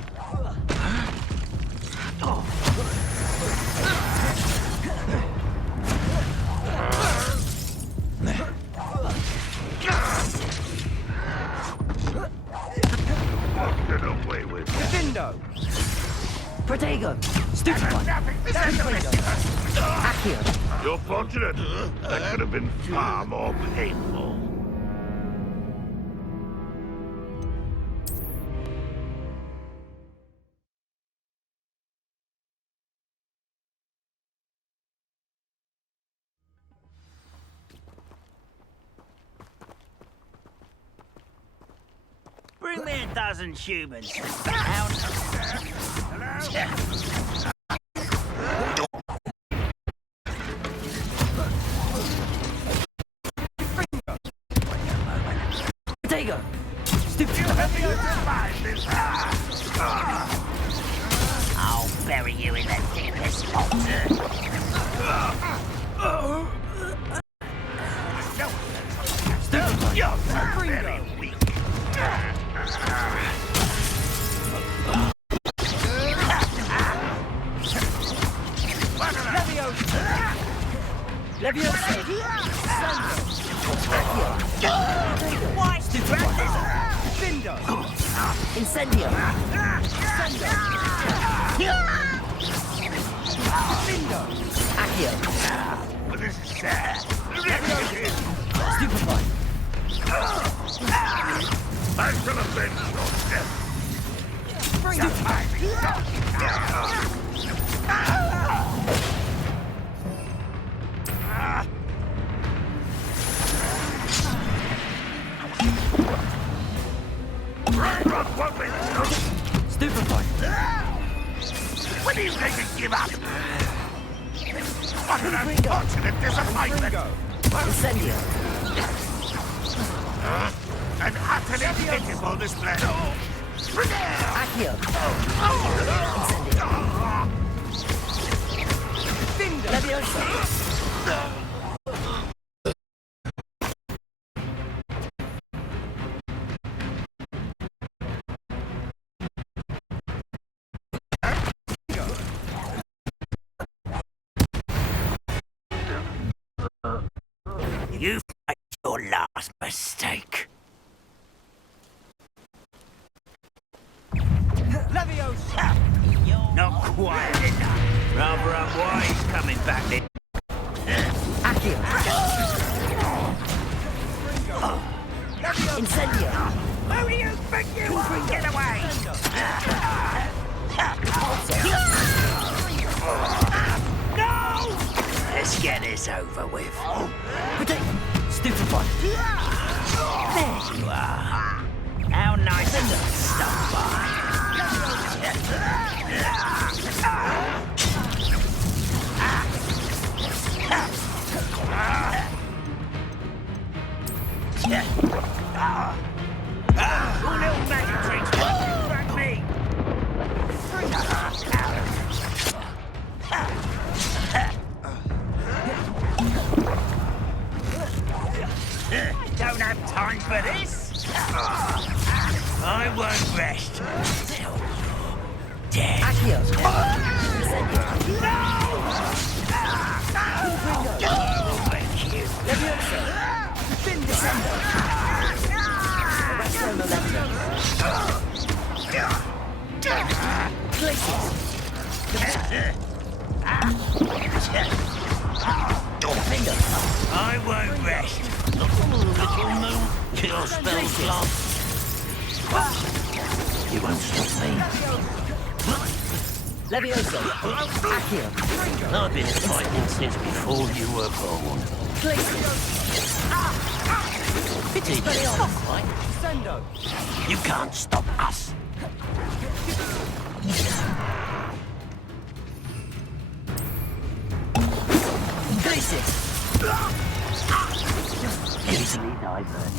Get away with it. Defendo! Protego! Stupefy! Accio! You're fortunate. That could have been far more painful. Bring me a dozen humans. Protego! Stupefy! I'll bury you in the deepest spot. You're very weak. Leviosa! Why stupid? Defendo! Incendio! Defendo! Accio! This is sad. Stupefy! I shall avenge your death. Stupefy! When do you think you give up? What an unfortunate disappointment! Incendio! An utterly pitiful display! Accio! Incendio! Leviosa! You've made your last mistake. Leviosa! Not quite enough. Rather unwise coming back in. Accio! Incendio! Who do you think you are? Get away! No! Let's get this over with. Stupefy! There you are. How nice and stop by. Your little magic tricks won't distract me. Don't have time for this. I won't rest till you're dead. Accio! No! Leviosa! Descendo! Glacius! Defendo! I won't rest. Your spell's lost. You won't stop me. Leviosa! Accio! I've been fighting since before you were born. Glacius! Pity it's not quite. Defendo! You can't stop us. Glacius! Easily diverted.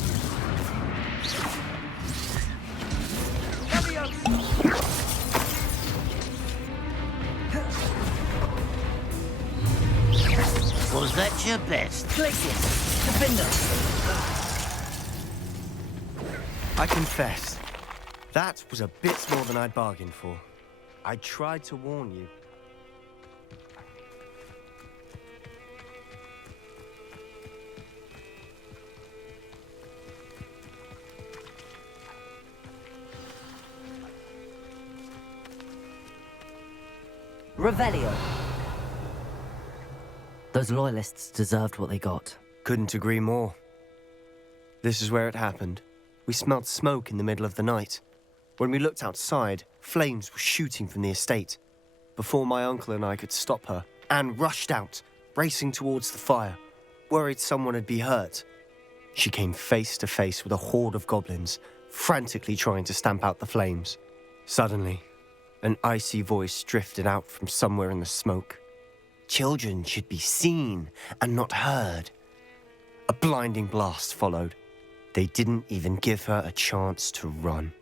Was that your best? Glacius! Defendo! I confess, That was a bit more than I'd bargained for. I tried to warn you. Revelio. Those loyalists deserved what they got. Couldn't agree more. This is where it happened. We smelled smoke in the middle of the night. When we looked outside, flames were shooting from the estate. Before my uncle and I could stop her, Anne rushed out, racing towards the fire, worried someone had been hurt. She came face to face with a horde of goblins, frantically trying to stamp out the flames. Suddenly, an icy voice drifted out from somewhere in the smoke. Children should be seen and not heard. A blinding blast followed. They didn't even give her a chance to run.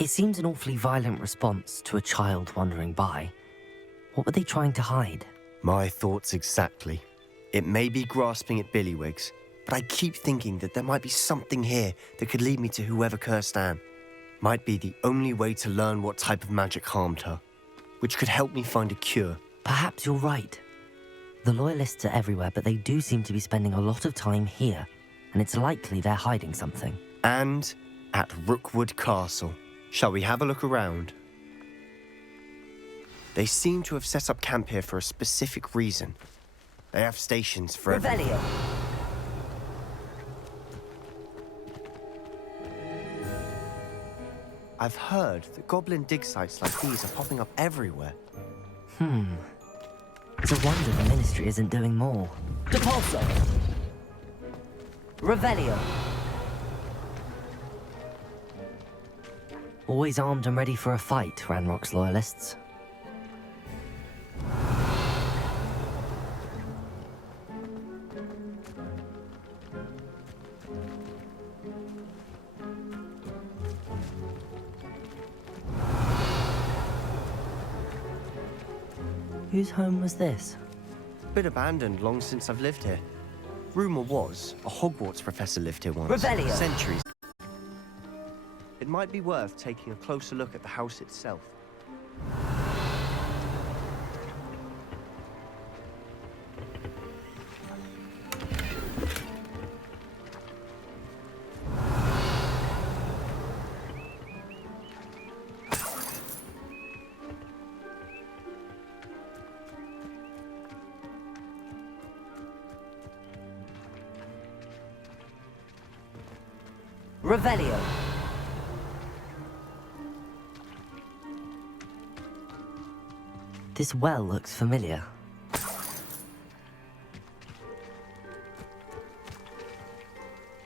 It seems an awfully violent response to a child wandering by. What were they trying to hide? My thoughts exactly. It may be grasping at Billywigs, but I keep thinking that there might be something here that could lead me to whoever cursed Anne. Might be the only way to learn what type of magic harmed her, which could help me find a cure. Perhaps you're right. The Loyalists are everywhere, but they do seem to be spending a lot of time here, and it's likely they're hiding something. And at Rookwood Castle. Shall we have a look around? They seem to have set up camp here for a specific reason. They have stations for Revelio. I've heard that goblin dig sites like these are popping up everywhere. It's a wonder the Ministry isn't doing more. Depulso! Revelio! Always armed and ready for a fight, Ranrock's loyalists. Whose home was this? Been abandoned long since I've lived here. Rumor was a Hogwarts professor lived here once. Revelio. Centuries. It might be worth taking a closer look at the house itself. Revelio. This well looks familiar.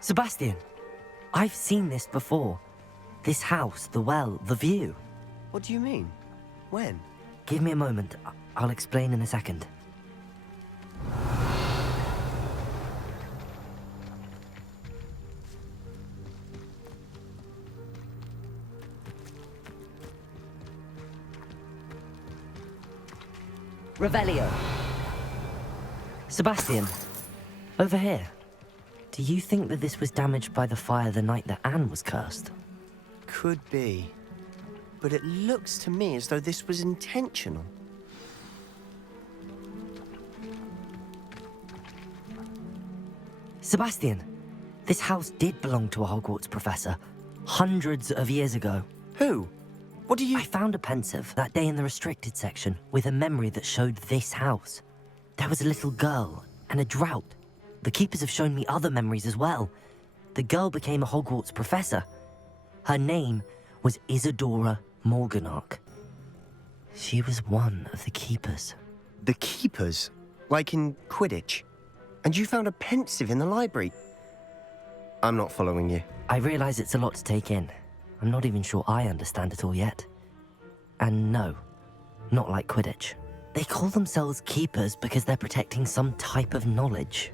Sebastian, I've seen this before. This house, the well, the view. What do you mean? When? Give me a moment. I'll explain in a second. Revelio. Sebastian, over here. Do you think that this was damaged by the fire the night that Anne was cursed? Could be. But it looks to me as though this was intentional. Sebastian, this house did belong to a Hogwarts professor, hundreds of years ago. Who? What do you... I found a pensive that day in the restricted section with a memory that showed this house. There was a little girl and a drought. The keepers have shown me other memories as well. The girl became a Hogwarts professor. Her name was Isadora Morganach. She was one of the keepers. The keepers? Like in Quidditch? And you found a pensive in the library? I'm not following you. I realize it's a lot to take in. I'm not even sure I understand it all yet. And no, not like Quidditch. They call themselves keepers because they're protecting some type of knowledge.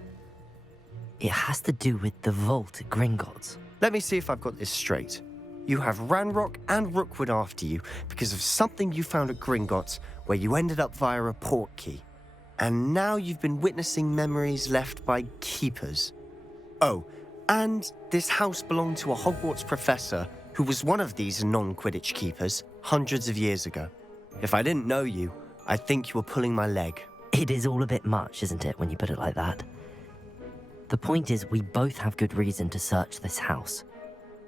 It has to do with the vault at Gringotts. Let me see if I've got this straight. You have Ranrock and Rookwood after you because of something you found at Gringotts where you ended up via a port key. And now you've been witnessing memories left by keepers. Oh, and this house belonged to a Hogwarts professor who was one of these non-Quidditch keepers hundreds of years ago. If I didn't know you, I'd think you were pulling my leg. It is all a bit much, isn't it, when you put it like that? The point is, we both have good reason to search this house.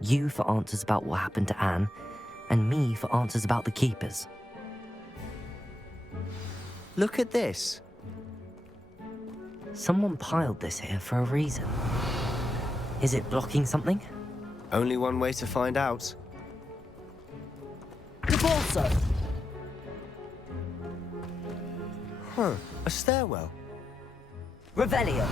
You for answers about what happened to Anne, and me for answers about the keepers. Look at this. Someone piled this here for a reason. Is it blocking something? Only one way to find out. The bolso! Huh, a stairwell. Revelio.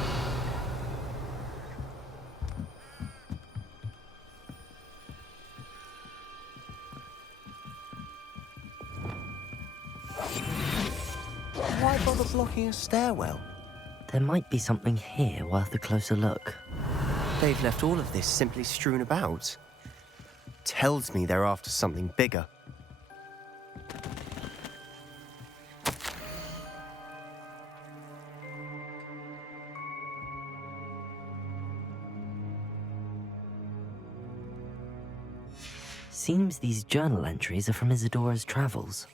Why bother blocking a stairwell? There might be something here worth a closer look. They've left all of this simply strewn about. Tells me they're after something bigger. Seems these journal entries are from Isadora's travels.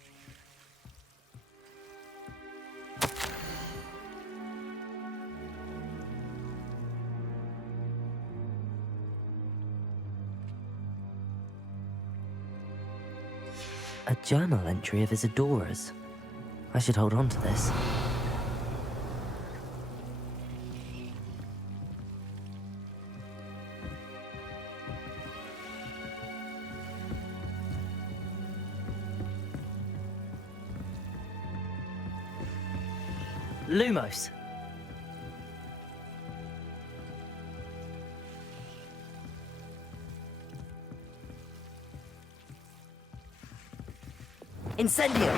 A journal entry of Isadora's. I should hold on to this. Lumos. Incendio.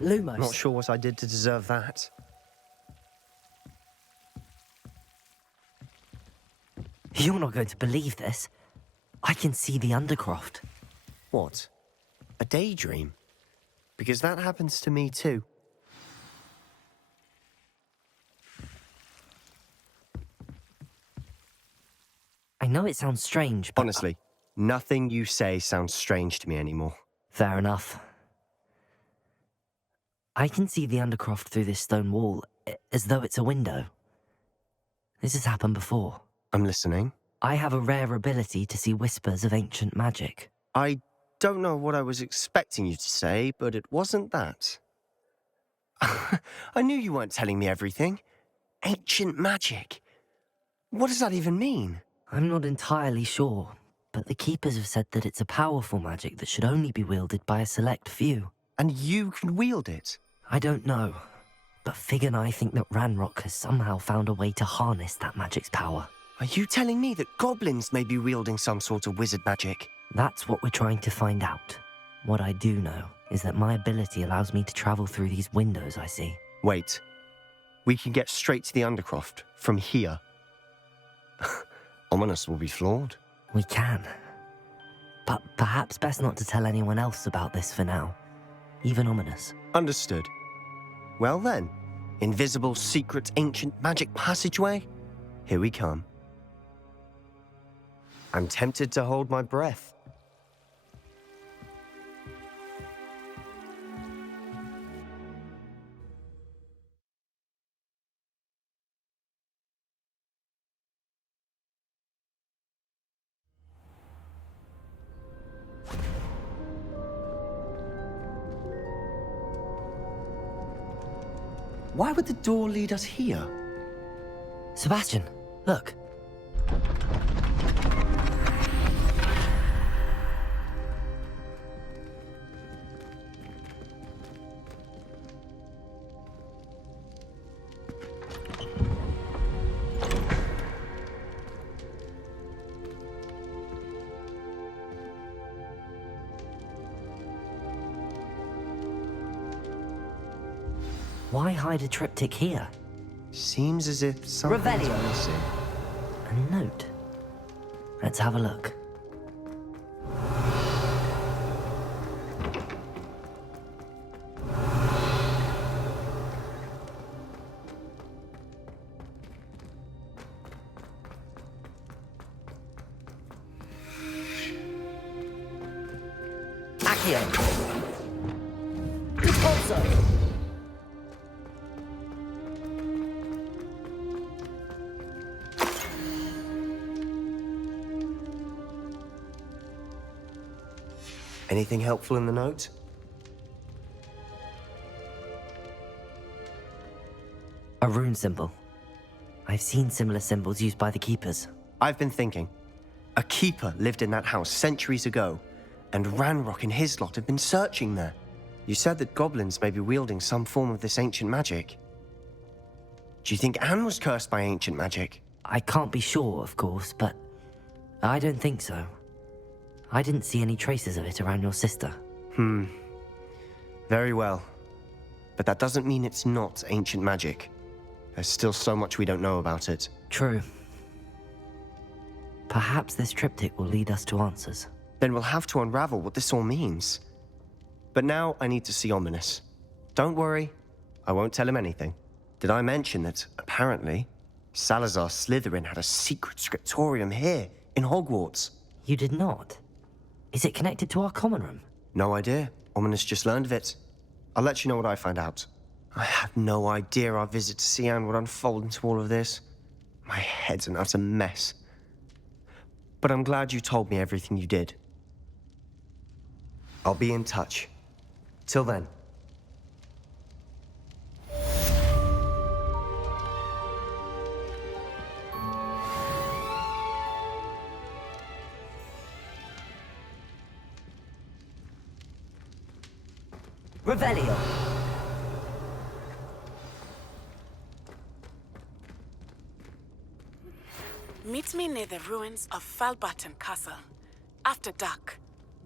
Lumos. Not sure what I did to deserve that. You're not going to believe this. I can see the Undercroft. What? A daydream? Because that happens to me too. I know it sounds strange, but... Honestly, nothing you say sounds strange to me anymore. Fair enough. I can see the Undercroft through this stone wall, as though it's a window. This has happened before. I'm listening. I have a rare ability to see whispers of ancient magic. I don't know what I was expecting you to say, but it wasn't that. I knew you weren't telling me everything. Ancient magic. What does that even mean? I'm not entirely sure, but the Keepers have said that it's a powerful magic that should only be wielded by a select few. And you can wield it? I don't know, but Fig and I think that Ranrock has somehow found a way to harness that magic's power. Are you telling me that goblins may be wielding some sort of wizard magic? That's what we're trying to find out. What I do know is that my ability allows me to travel through these windows I see. Wait. We can get straight to the Undercroft from here. Ominous will be floored. We can. But perhaps best not to tell anyone else about this for now. Even Ominous. Understood. Well then, invisible, secret, ancient magic passageway? Here we come. I'm tempted to hold my breath. Why would the door lead us here? Sebastian, look. Why hide a triptych here? Seems as if something's Revelio. missing. A note. Let's have a look. Accio! Repulso! Anything helpful in the note? A rune symbol. I've seen similar symbols used by the Keepers. I've been thinking. A Keeper lived in that house centuries ago, and Ranrock and his lot have been searching there. You said that goblins may be wielding some form of this ancient magic. Do you think Anne was cursed by ancient magic? I can't be sure, of course, but I don't think so. I didn't see any traces of it around your sister. Very well. But that doesn't mean it's not ancient magic. There's still so much we don't know about it. True. Perhaps this triptych will lead us to answers. Then we'll have to unravel what this all means. But now I need to see Ominous. Don't worry, I won't tell him anything. Did I mention that, apparently, Salazar Slytherin had a secret scriptorium here, in Hogwarts? You did not? Is it connected to our common room? No idea. Ominous just learned of it. I'll let you know what I find out. I had no idea our visit to see Anne would unfold into all of this. My head's an utter mess. But I'm glad you told me everything you did. I'll be in touch. Till then. Revelio! Meet me near the ruins of Falbutton Castle. After dark.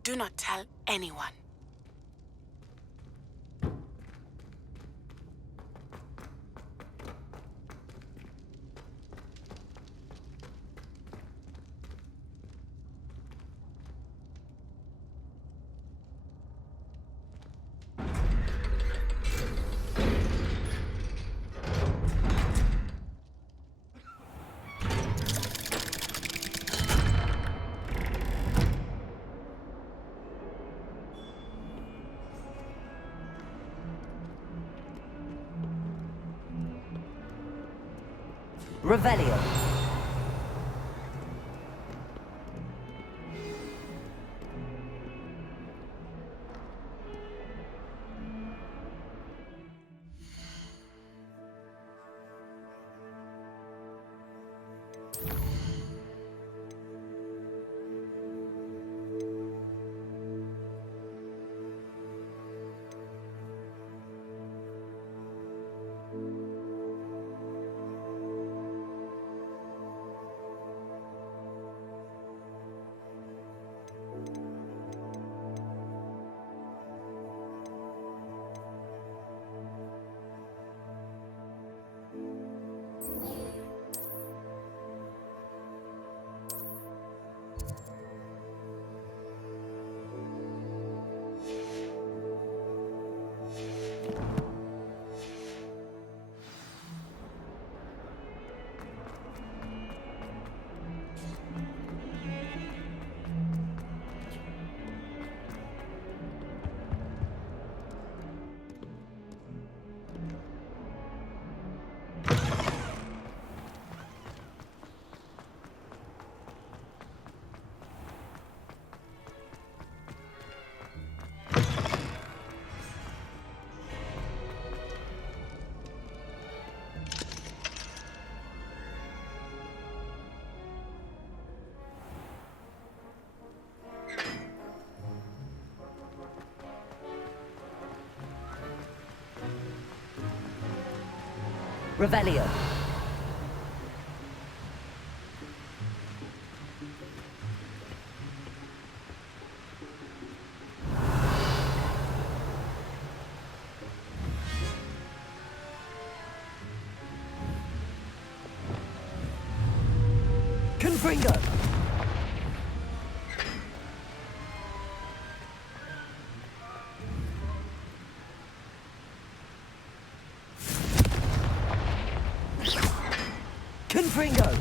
Do not tell anyone. Revelio! Revelio. Confringo. Confringo.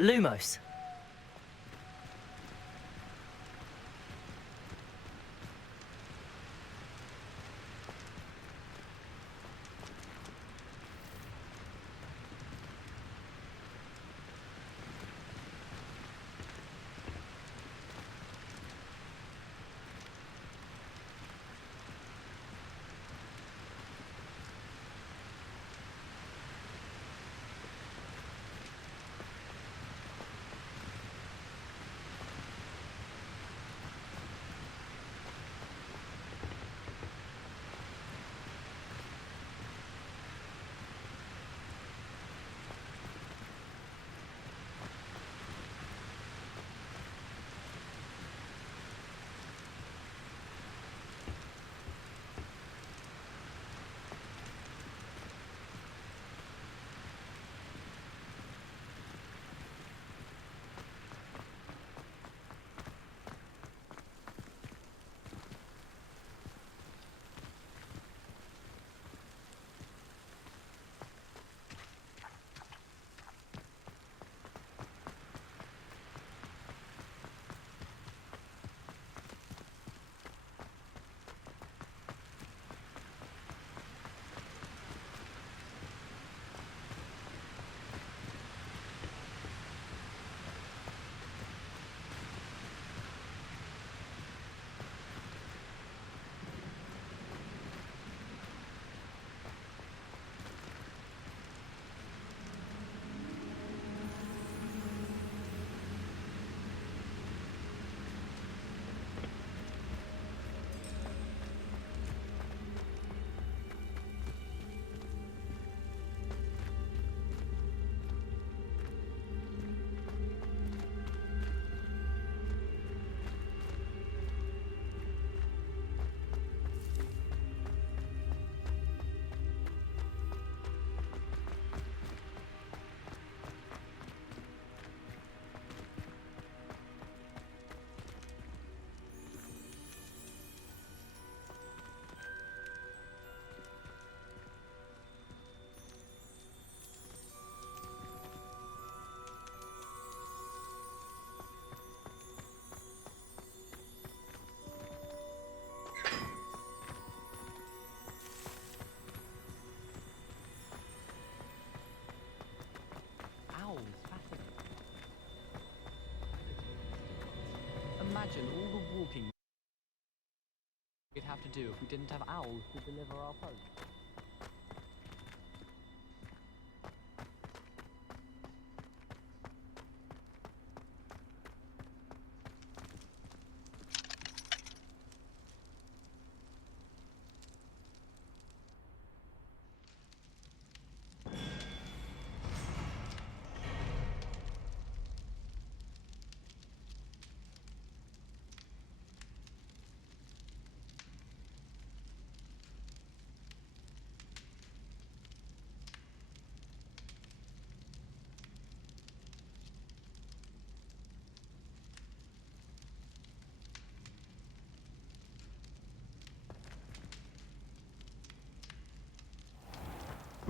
Lumos. Imagine all the walking we'd have to do if we didn't have owls to deliver our post.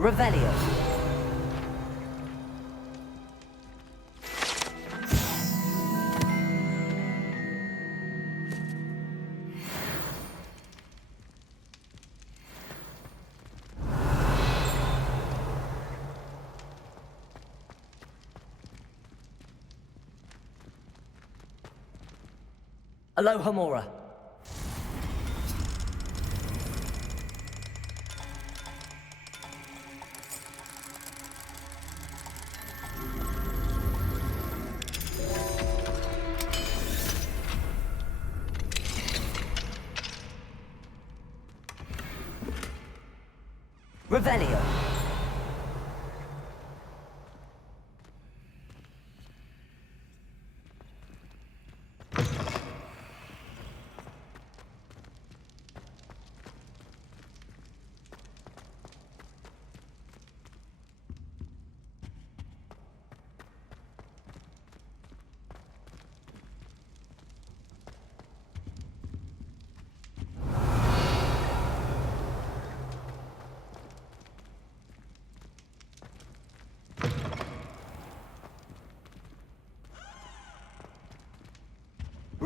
Revelio. Alohomora. Revelio.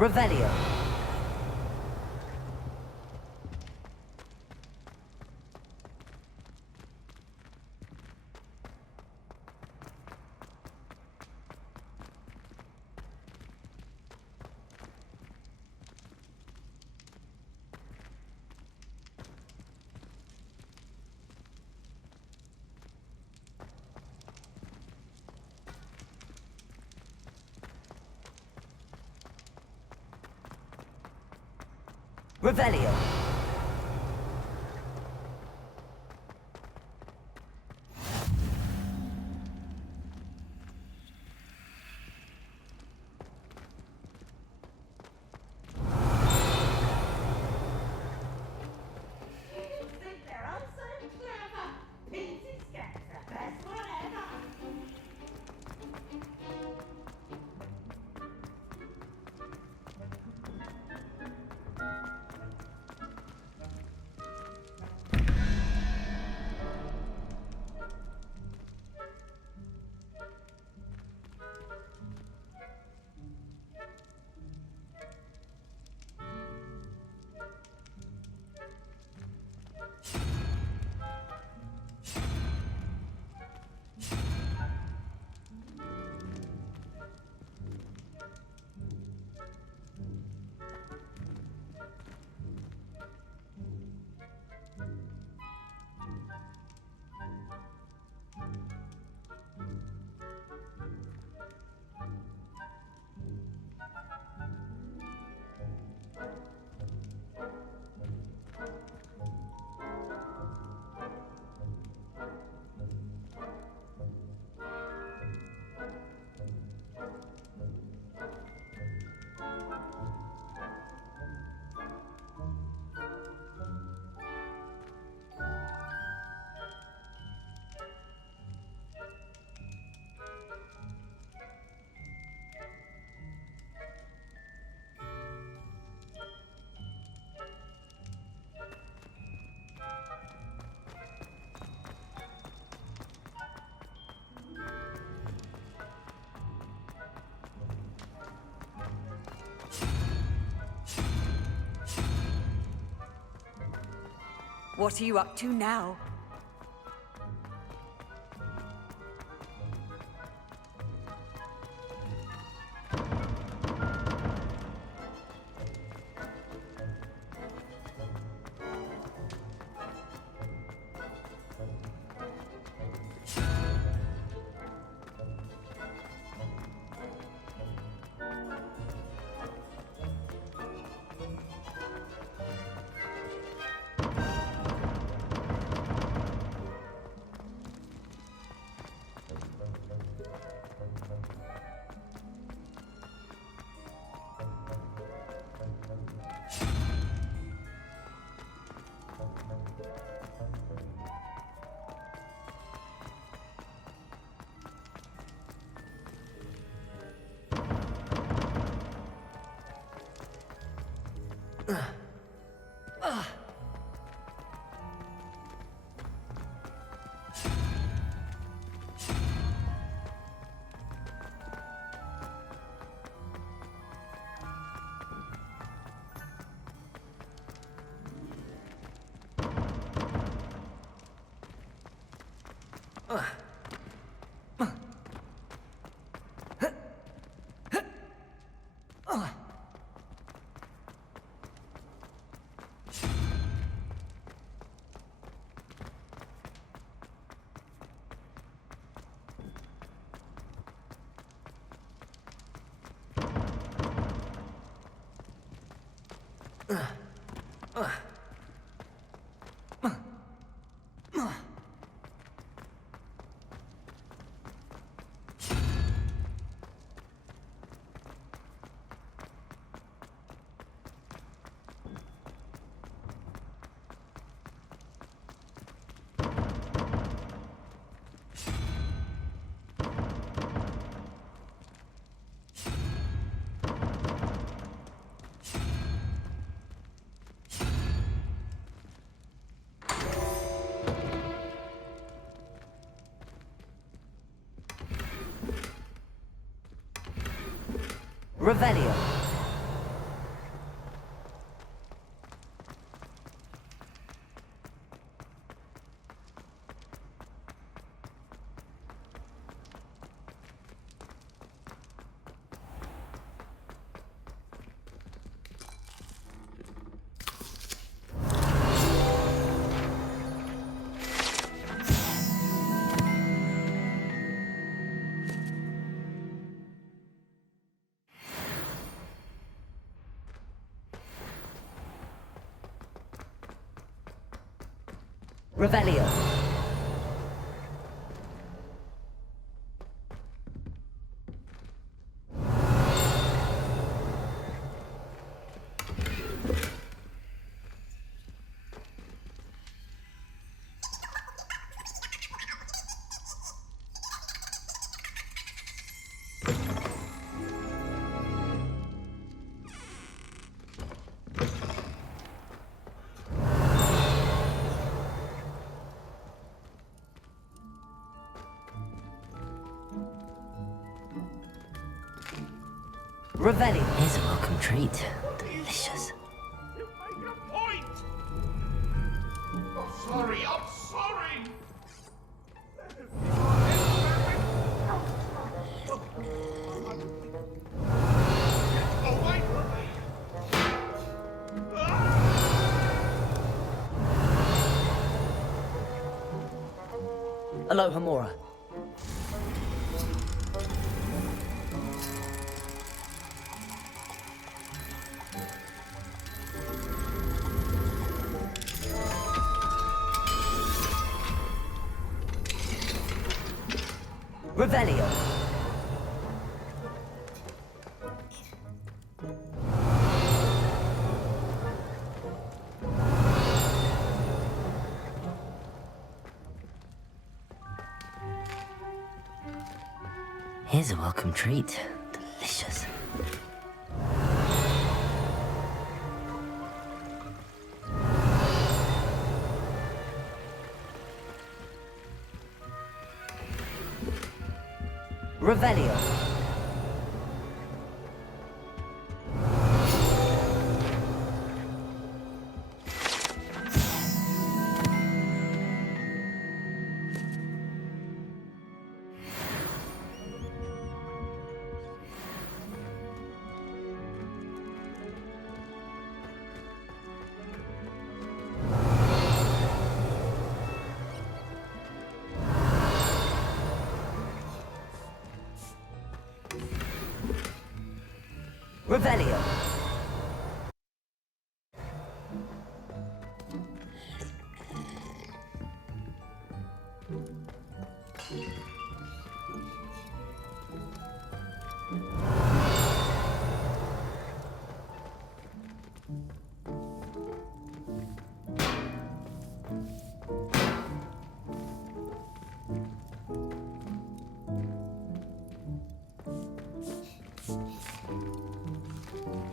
Revelio. Revelio. What are you up to now? Revelio. Revelio. Revelio. Here's a welcome treat. Delicious. Sorry, I'm sorry! Away from me! Aloha Mora. Revelio. Here's a welcome treat. Delicious. Revelio. Revelio.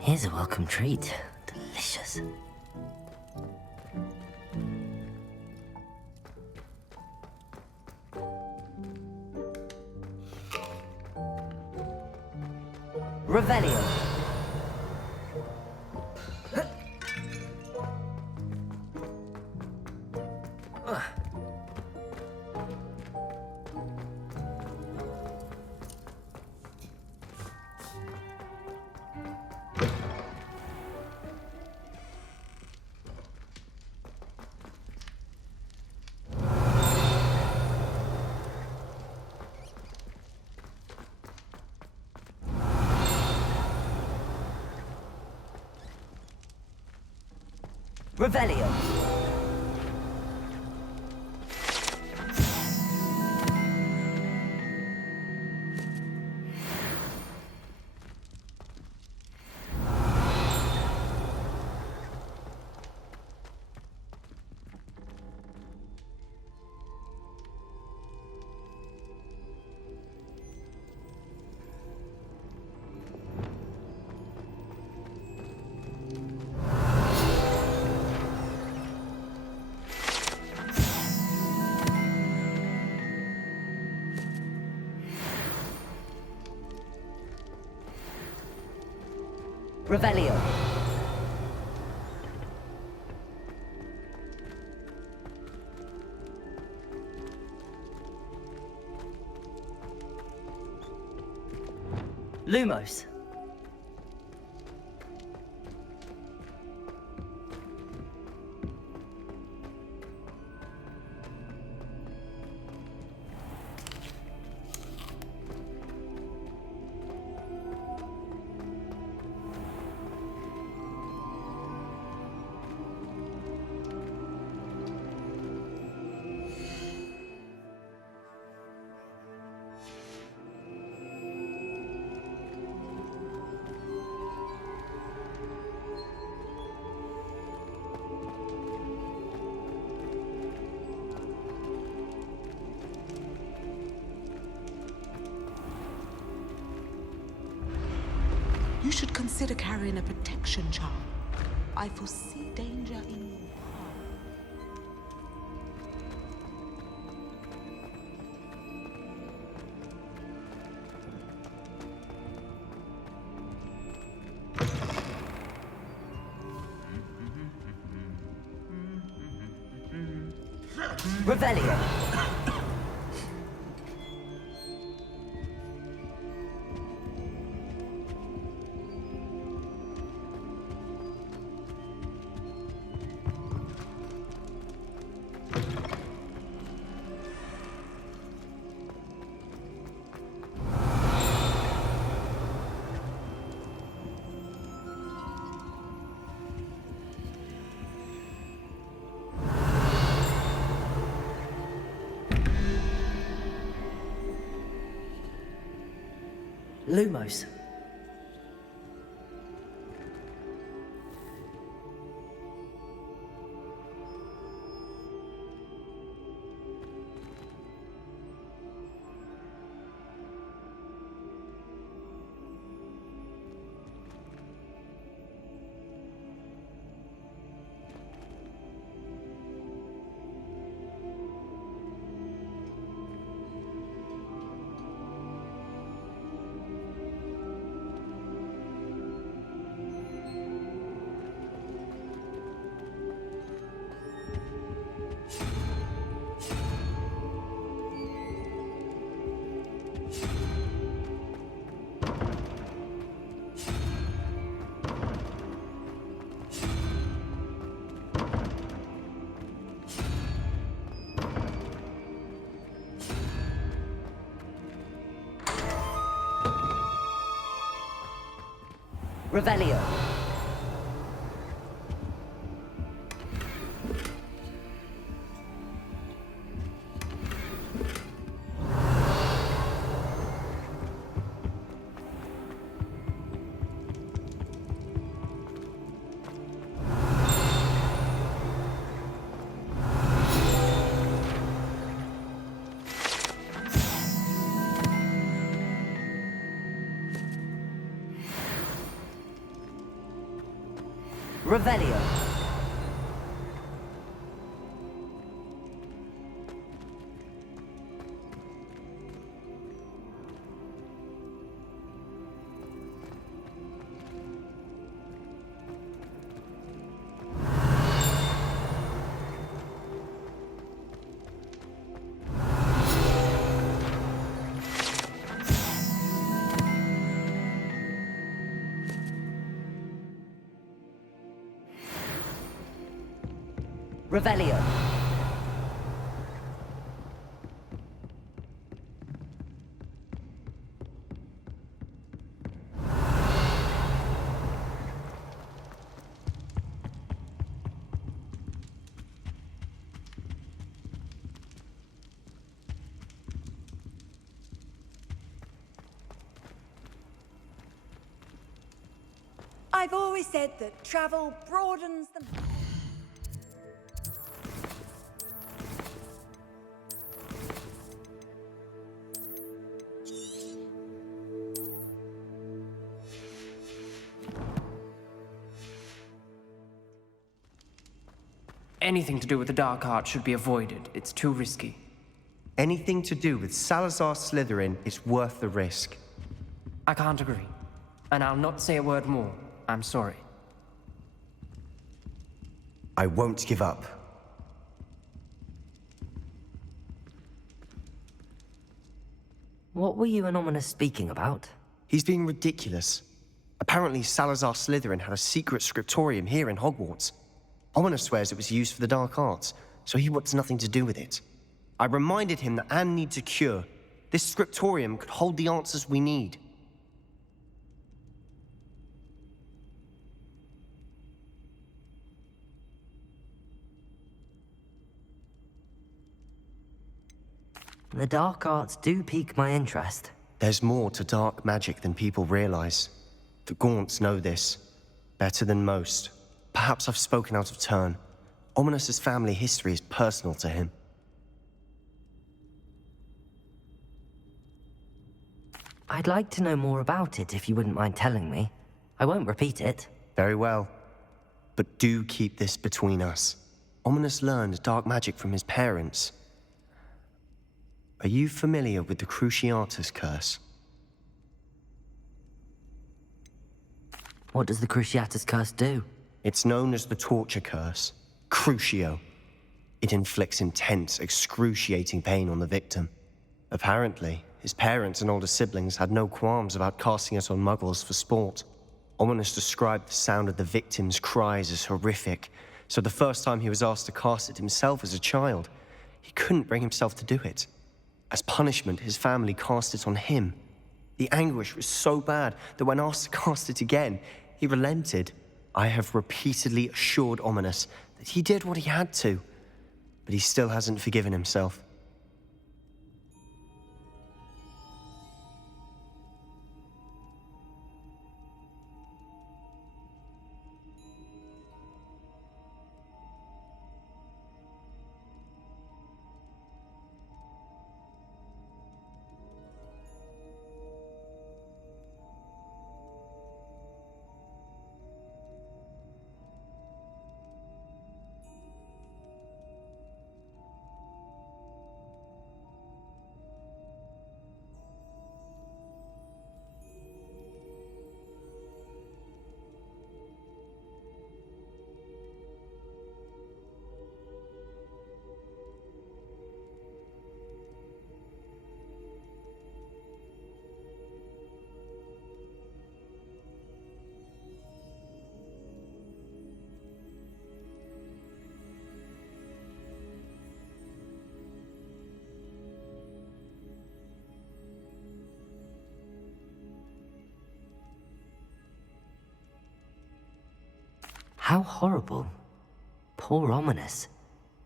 Here's a welcome treat. Delicious. Revelio. Revelio. Revelio. Lumos. You should consider carrying a protection charm. I foresee danger in your Revelio. Lumos. Revelio. Revelio. Revelio. I've always said that travel broadens the... Anything to do with the dark art should be avoided. It's too risky. Anything to do with Salazar Slytherin is worth the risk. I can't agree. And I'll not say a word more. I'm sorry. I won't give up. What were you and Ominous speaking about? He's being ridiculous. Apparently Salazar Slytherin had a secret scriptorium here in Hogwarts. Ominous swears it was used for the dark arts, so he wants nothing to do with it. I reminded him that Anne needs a cure. This scriptorium could hold the answers we need. The dark arts do pique my interest. There's more to dark magic than people realize. The Gaunts know this. Better than most. Perhaps I've spoken out of turn. Ominous's family history is personal to him. I'd like to know more about it if you wouldn't mind telling me. I won't repeat it. Very well. But do keep this between us. Ominous learned dark magic from his parents. Are you familiar with the Cruciatus curse? What does the Cruciatus curse do? It's known as the torture curse. Crucio. It inflicts intense, excruciating pain on the victim. Apparently, his parents and older siblings had no qualms about casting it on muggles for sport. Ominous described the sound of the victim's cries as horrific, so the first time he was asked to cast it himself as a child, he couldn't bring himself to do it. As punishment, his family cast it on him. The anguish was so bad that when asked to cast it again, he relented. I have repeatedly assured Ominous that he did what he had to, but he still hasn't forgiven himself. How horrible. Poor Ominous.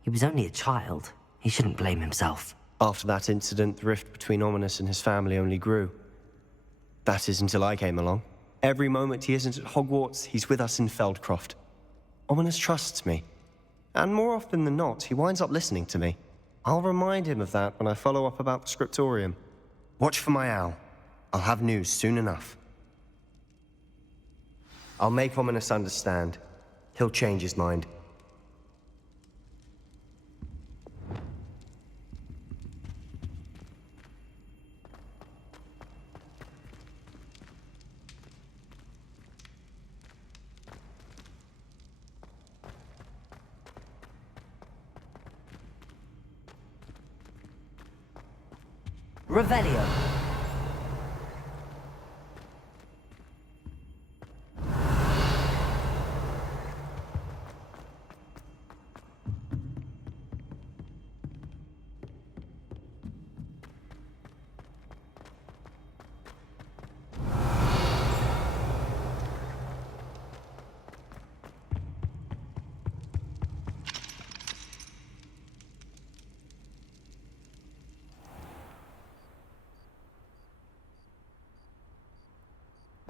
He was only a child. He shouldn't blame himself. After that incident, the rift between Ominous and his family only grew. That is until I came along. Every moment he isn't at Hogwarts, he's with us in Feldcroft. Ominous trusts me. And more often than not, he winds up listening to me. I'll remind him of that when I follow up about the scriptorium. Watch for my owl. I'll have news soon enough. I'll make Ominous understand. He'll change his mind. Revelio.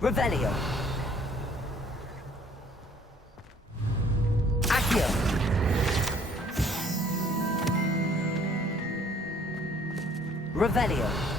Revelio. Accio. Revelio.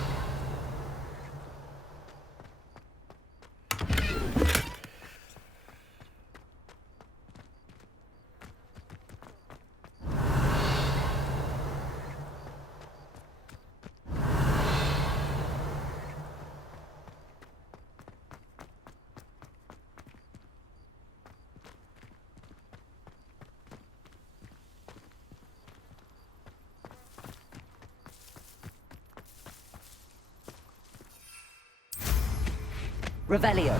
Revelio.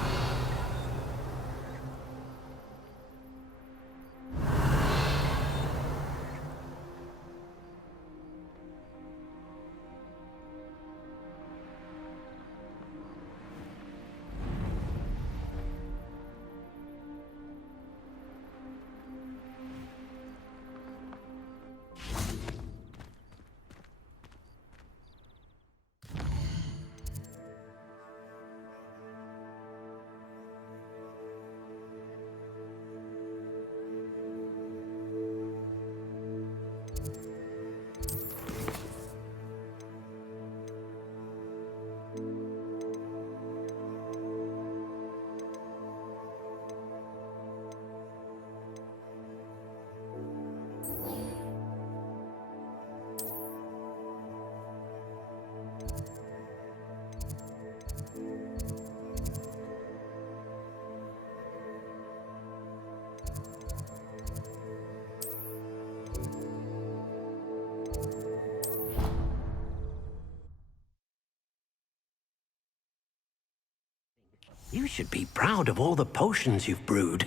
You should be proud of all the potions you've brewed.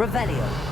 Revelio.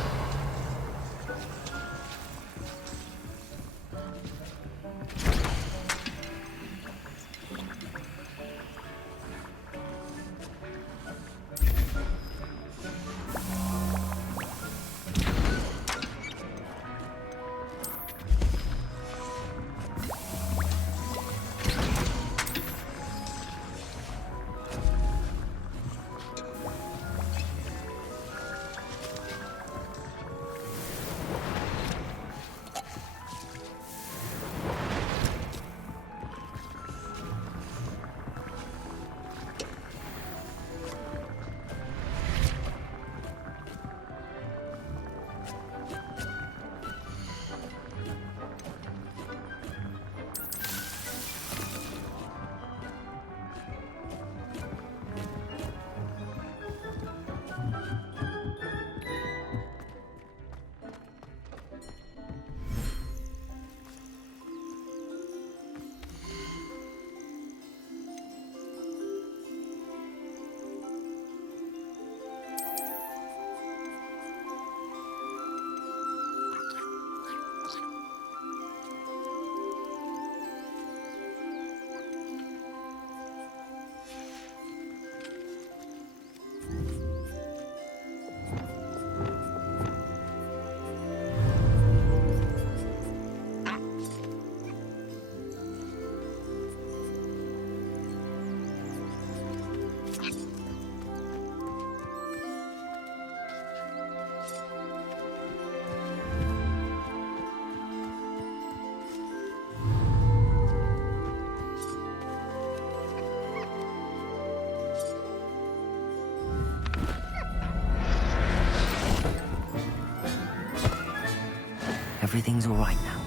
Everything's all right now.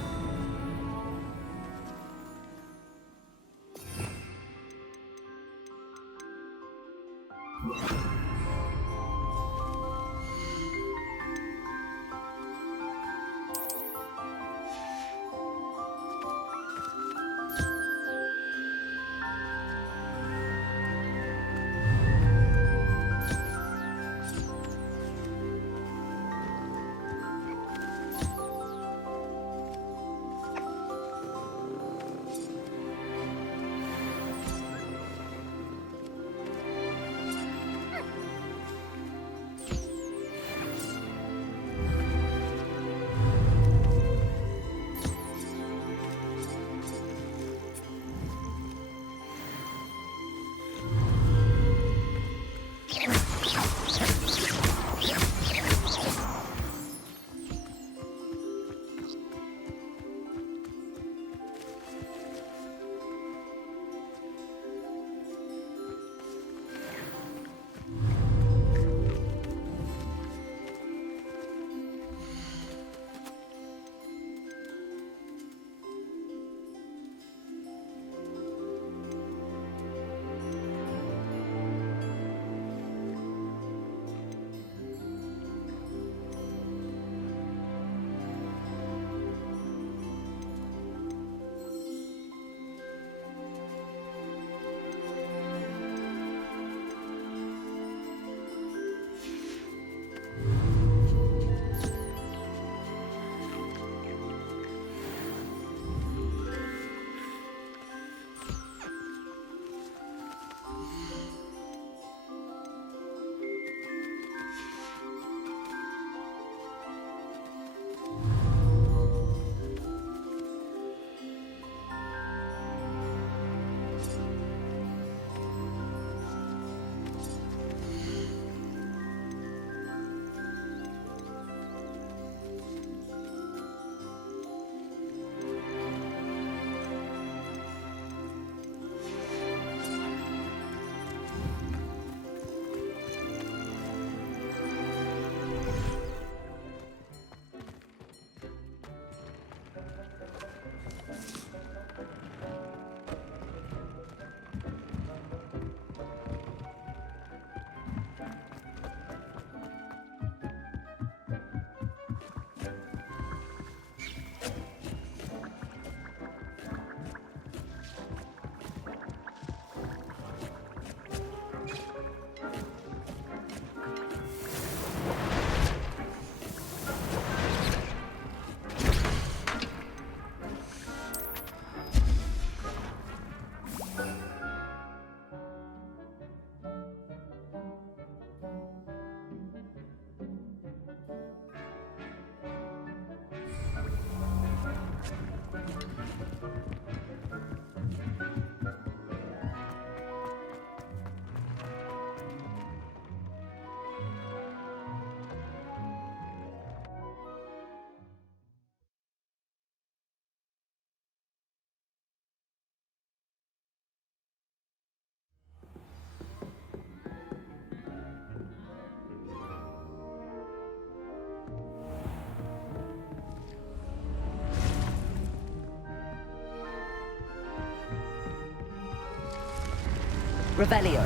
Revelio.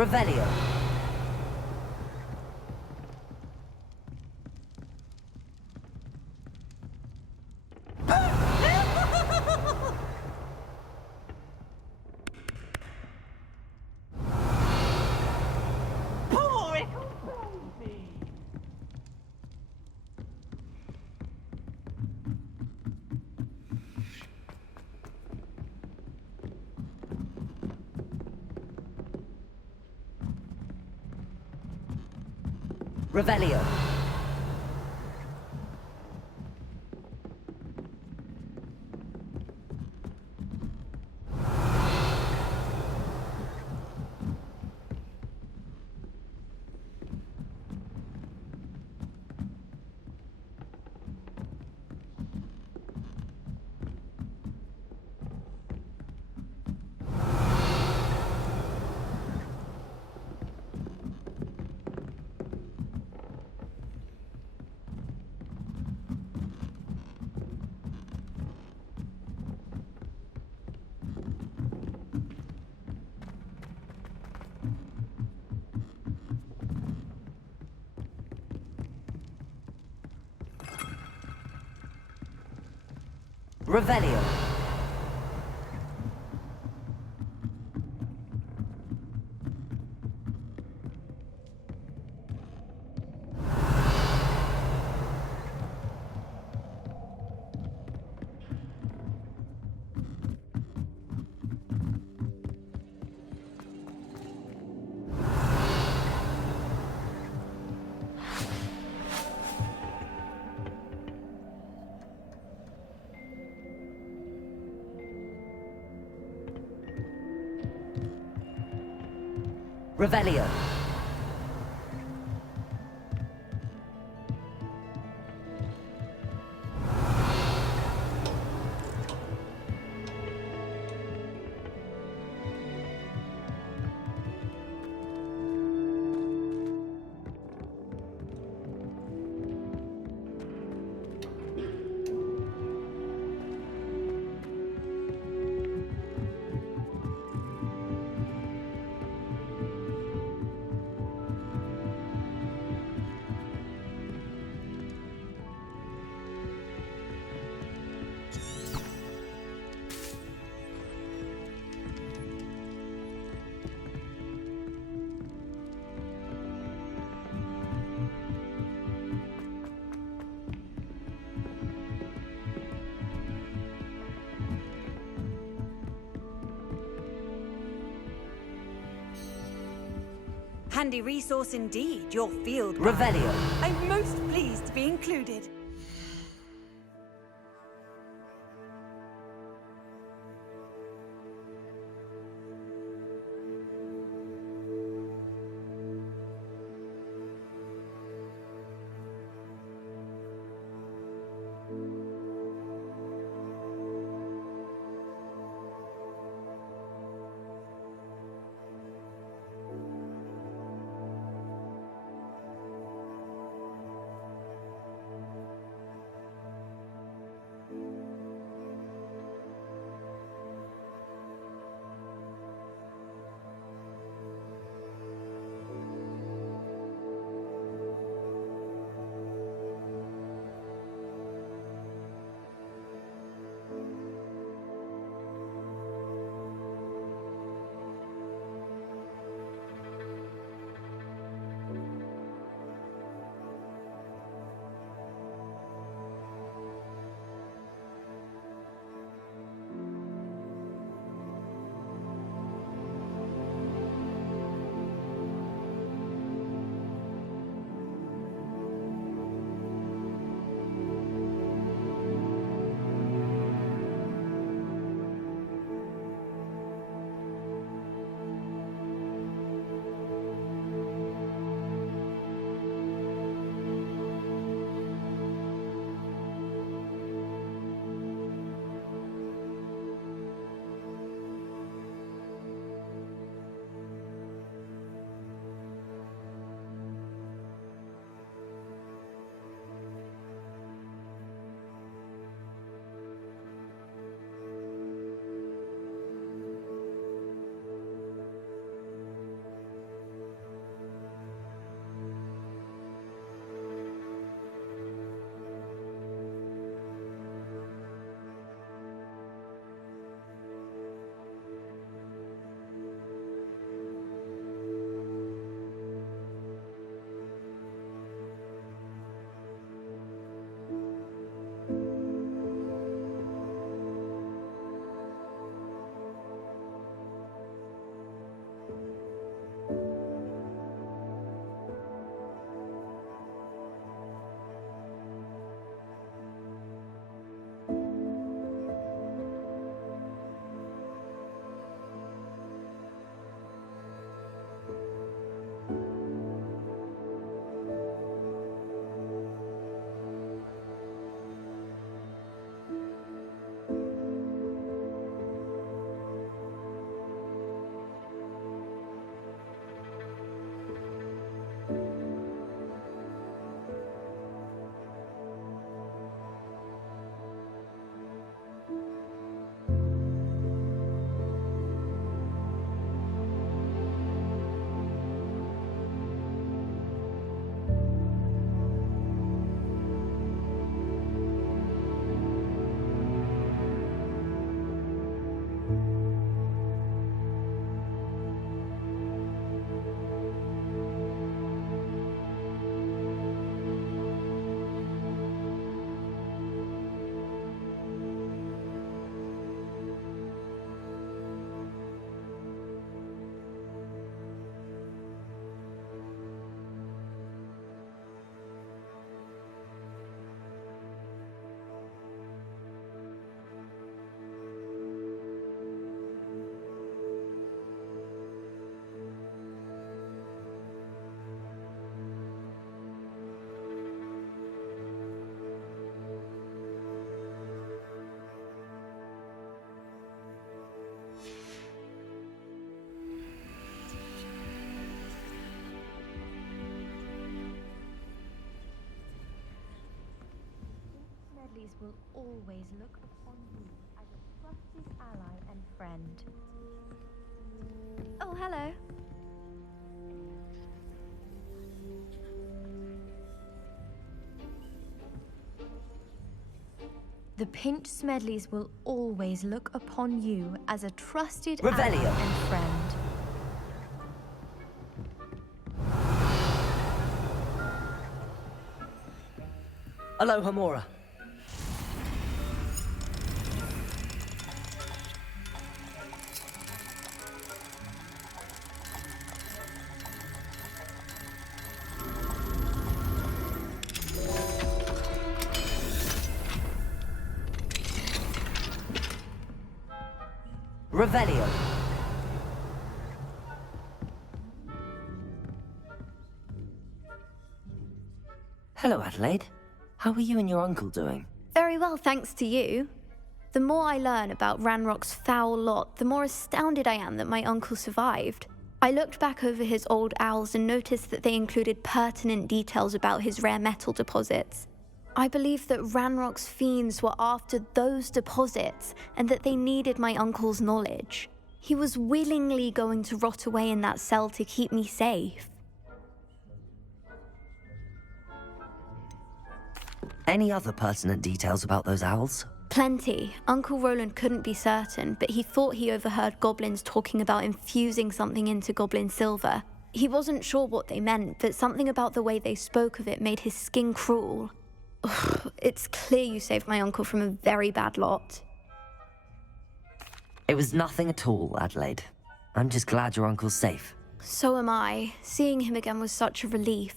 Revelio. Revelio. Revelio. Revelio. Handy resource indeed, your field guide. Revelio. I'm most pleased to be included. Smedleys will always look upon you as a trusted ally and friend. Oh, hello. The Pinch Smedleys will always look upon you as a trusted ally Revelio. and friend. Aloha Mora. Revelio. Hello, Adelaide. How are you and your uncle doing? Very well, thanks to you. The more I learn about Ranrock's foul lot, the more astounded I am that my uncle survived. I looked back over his old owls and noticed that they included pertinent details about his rare metal deposits. I believe that Ranrock's fiends were after those deposits and that they needed my uncle's knowledge. He was willingly going to rot away in that cell to keep me safe. Any other pertinent details about those owls? Plenty. Uncle Roland couldn't be certain, but he thought he overheard goblins talking about infusing something into goblin silver. He wasn't sure what they meant, but something about the way they spoke of it made his skin crawl. Ugh, it's clear you saved my uncle from a very bad lot. It was nothing at all, Adelaide. I'm just glad your uncle's safe. So am I. Seeing him again was such a relief.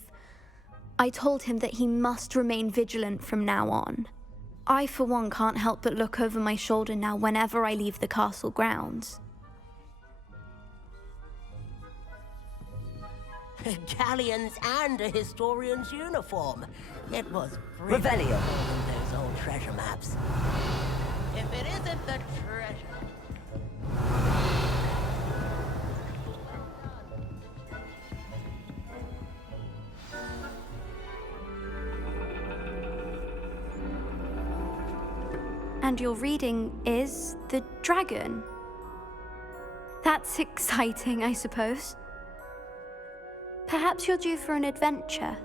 I told him that he must remain vigilant from now on. I, for one, can't help but look over my shoulder now whenever I leave the castle grounds. Galleons and a historian's uniform. It was Revelio. those old treasure maps. If it isn't the treasure... And your reading is The Dragon. That's exciting, I suppose. Perhaps you're due for an adventure.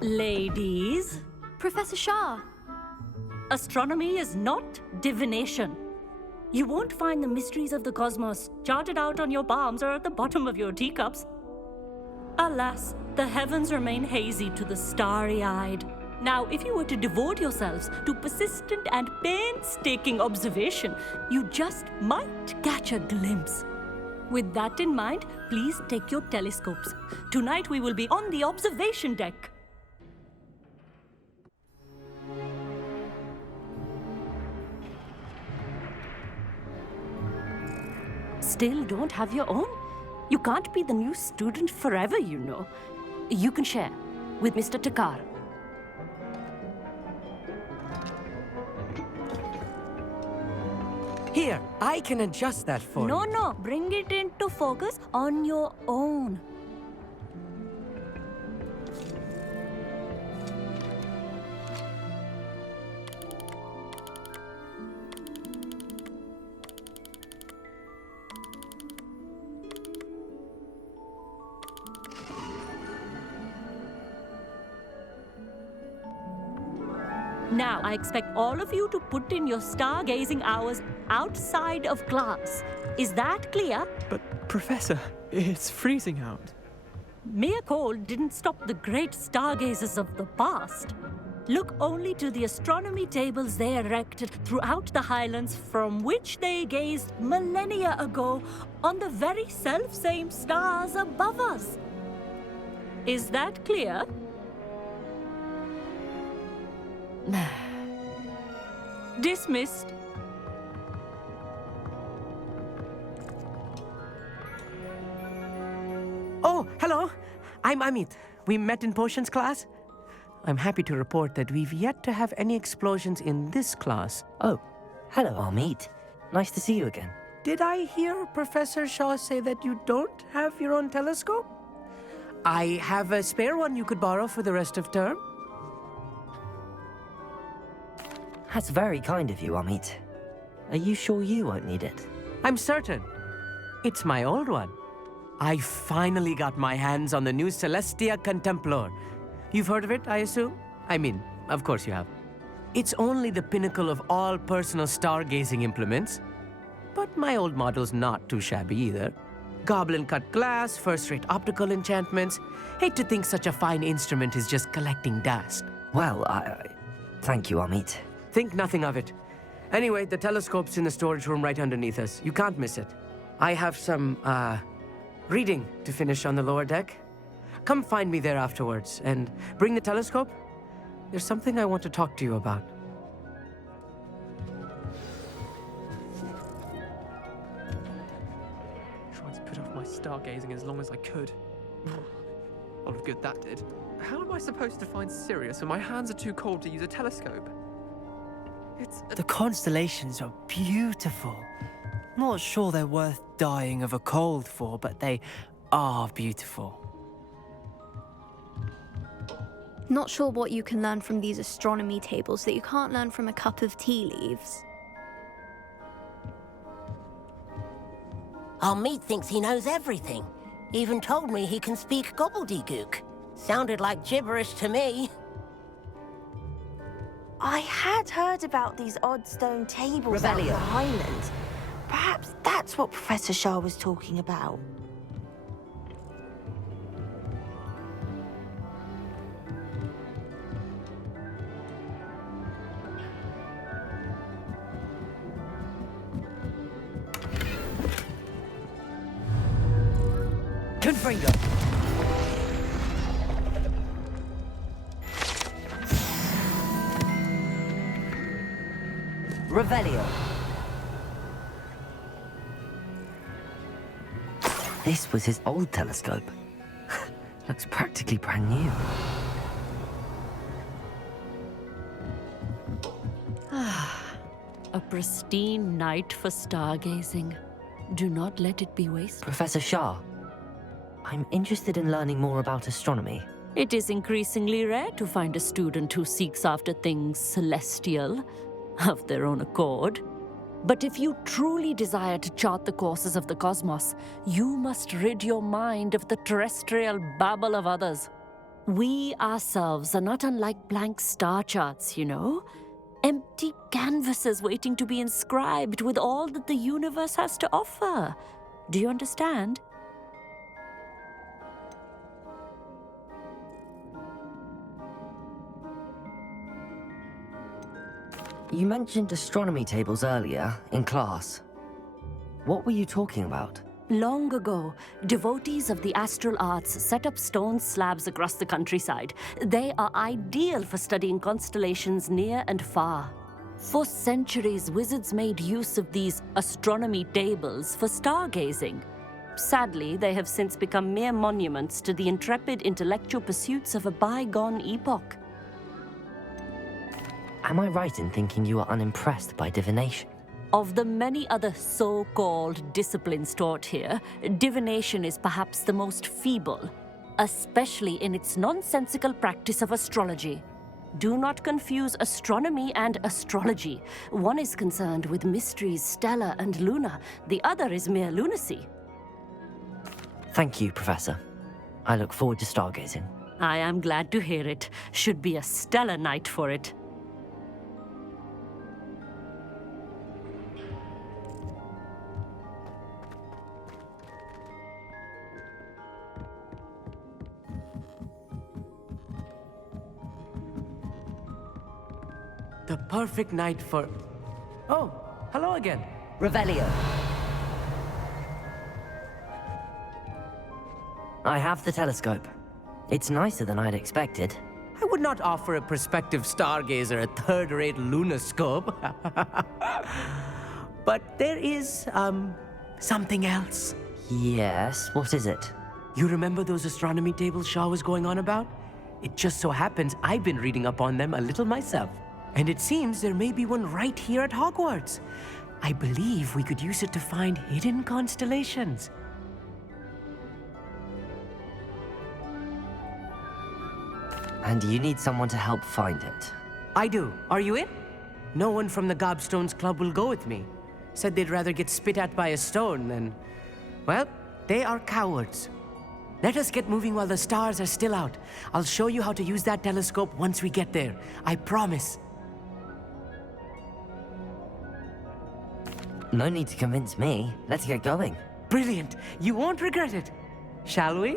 Ladies, Professor Shah. astronomy is not divination. You won't find the mysteries of the cosmos charted out on your palms or at the bottom of your teacups. Alas, the heavens remain hazy to the starry-eyed. Now, if you were to devote yourselves to persistent and painstaking observation, you just might catch a glimpse. With that in mind, please take your telescopes. Tonight we will be on the observation deck. Still don't have your own? You can't be the new student forever, you know. You can share with Mr. Takar. Here, I can adjust that for you. No, bring it into focus on your own. Now, I expect all of you to put in your stargazing hours outside of class. Is that clear? But, Professor, it's freezing out. Mere cold didn't stop the great stargazers of the past. Look only to the astronomy tables they erected throughout the highlands from which they gazed millennia ago on the very self-same stars above us. Is that clear? Dismissed. Oh, hello. I'm Amit. We met in potions class. I'm happy to report that we've yet to have any explosions in this class. Oh, hello, Amit. Nice to see you again. did I hear Professor Shaw say that you don't have your own telescope? I have a spare one you could borrow for the rest of term. That's very kind of you, Amit. Are you sure you won't need it? I'm certain. It's my old one. I finally got my hands on the new Celestia Contemplar. You've heard of it, I assume? I mean, of course you have. It's only the pinnacle of all personal stargazing implements. But my old model's not too shabby either. Goblin-cut glass, first-rate optical enchantments. Hate to think such a fine instrument is just collecting dust. Well, thank you, Amit. Think nothing of it. Anyway, the telescope's in the storage room right underneath us. You can't miss it. I have some, reading to finish on the lower deck. Come find me there afterwards, and bring the telescope. There's something I want to talk to you about. Tried to put off my stargazing as long as I could. A lot of good that did. How am I supposed to find Sirius when my hands are too cold to use a telescope? The constellations are beautiful. Not sure they're worth dying of a cold for, but they are beautiful. Not sure what you can learn from these astronomy tables that you can't learn from a cup of tea leaves. Amit thinks he knows everything. Even told me he can speak gobbledygook. Sounded like gibberish to me. I had heard about these odd stone tables out in the Highlands. Perhaps that's what Professor Shah was talking about. Confringo! Revelio. This was his old telescope. Looks practically brand new. A pristine night for stargazing. Do not let it be wasted. Professor Shah, I'm interested in learning more about astronomy. It is increasingly rare to find a student who seeks after things celestial, of their own accord. But if you truly desire to chart the courses of the cosmos, you must rid your mind of the terrestrial babble of others. We ourselves are not unlike blank star charts, you know? Empty canvases waiting to be inscribed with all that the universe has to offer. Do you understand? You mentioned astronomy tables earlier, in class. What were you talking about? Long ago, devotees of the astral arts set up stone slabs across the countryside. They are ideal for studying constellations near and far. For centuries, wizards made use of these astronomy tables for stargazing. Sadly, they have since become mere monuments to the intrepid intellectual pursuits of a bygone epoch. Am I right in thinking you are unimpressed by divination? Of the many other so-called disciplines taught here, divination is perhaps the most feeble, especially in its nonsensical practice of astrology. Do not confuse astronomy and astrology. One is concerned with mysteries stellar and lunar, the other is mere lunacy. Thank you, Professor. I look forward to stargazing. I am glad to hear it. Should be a stellar night for it. The perfect night for... Oh, hello again. Revelio. I have the telescope. It's nicer than I'd expected. I would not offer a prospective stargazer a third-rate lunoscope. But there is, something else. Yes, what is it? You remember those astronomy tables Shaw was going on about? It just so happens I've been reading up on them a little myself. And it seems there may be one right here at Hogwarts. I believe we could use it to find hidden constellations. And you need someone to help find it. I do. Are you in? No one from the Gobstones Club will go with me. Said they'd rather get spit at by a stone than... Well, they are cowards. Let us get moving while the stars are still out. I'll show you how to use that telescope once we get there. I promise. No need to convince me. Let's get going. Brilliant. You won't regret it. Shall we?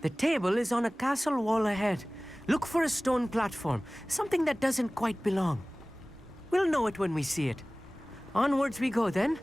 The table is on a castle wall ahead. Look for a stone platform, something that doesn't quite belong. We'll know it when we see it. Onwards we go then.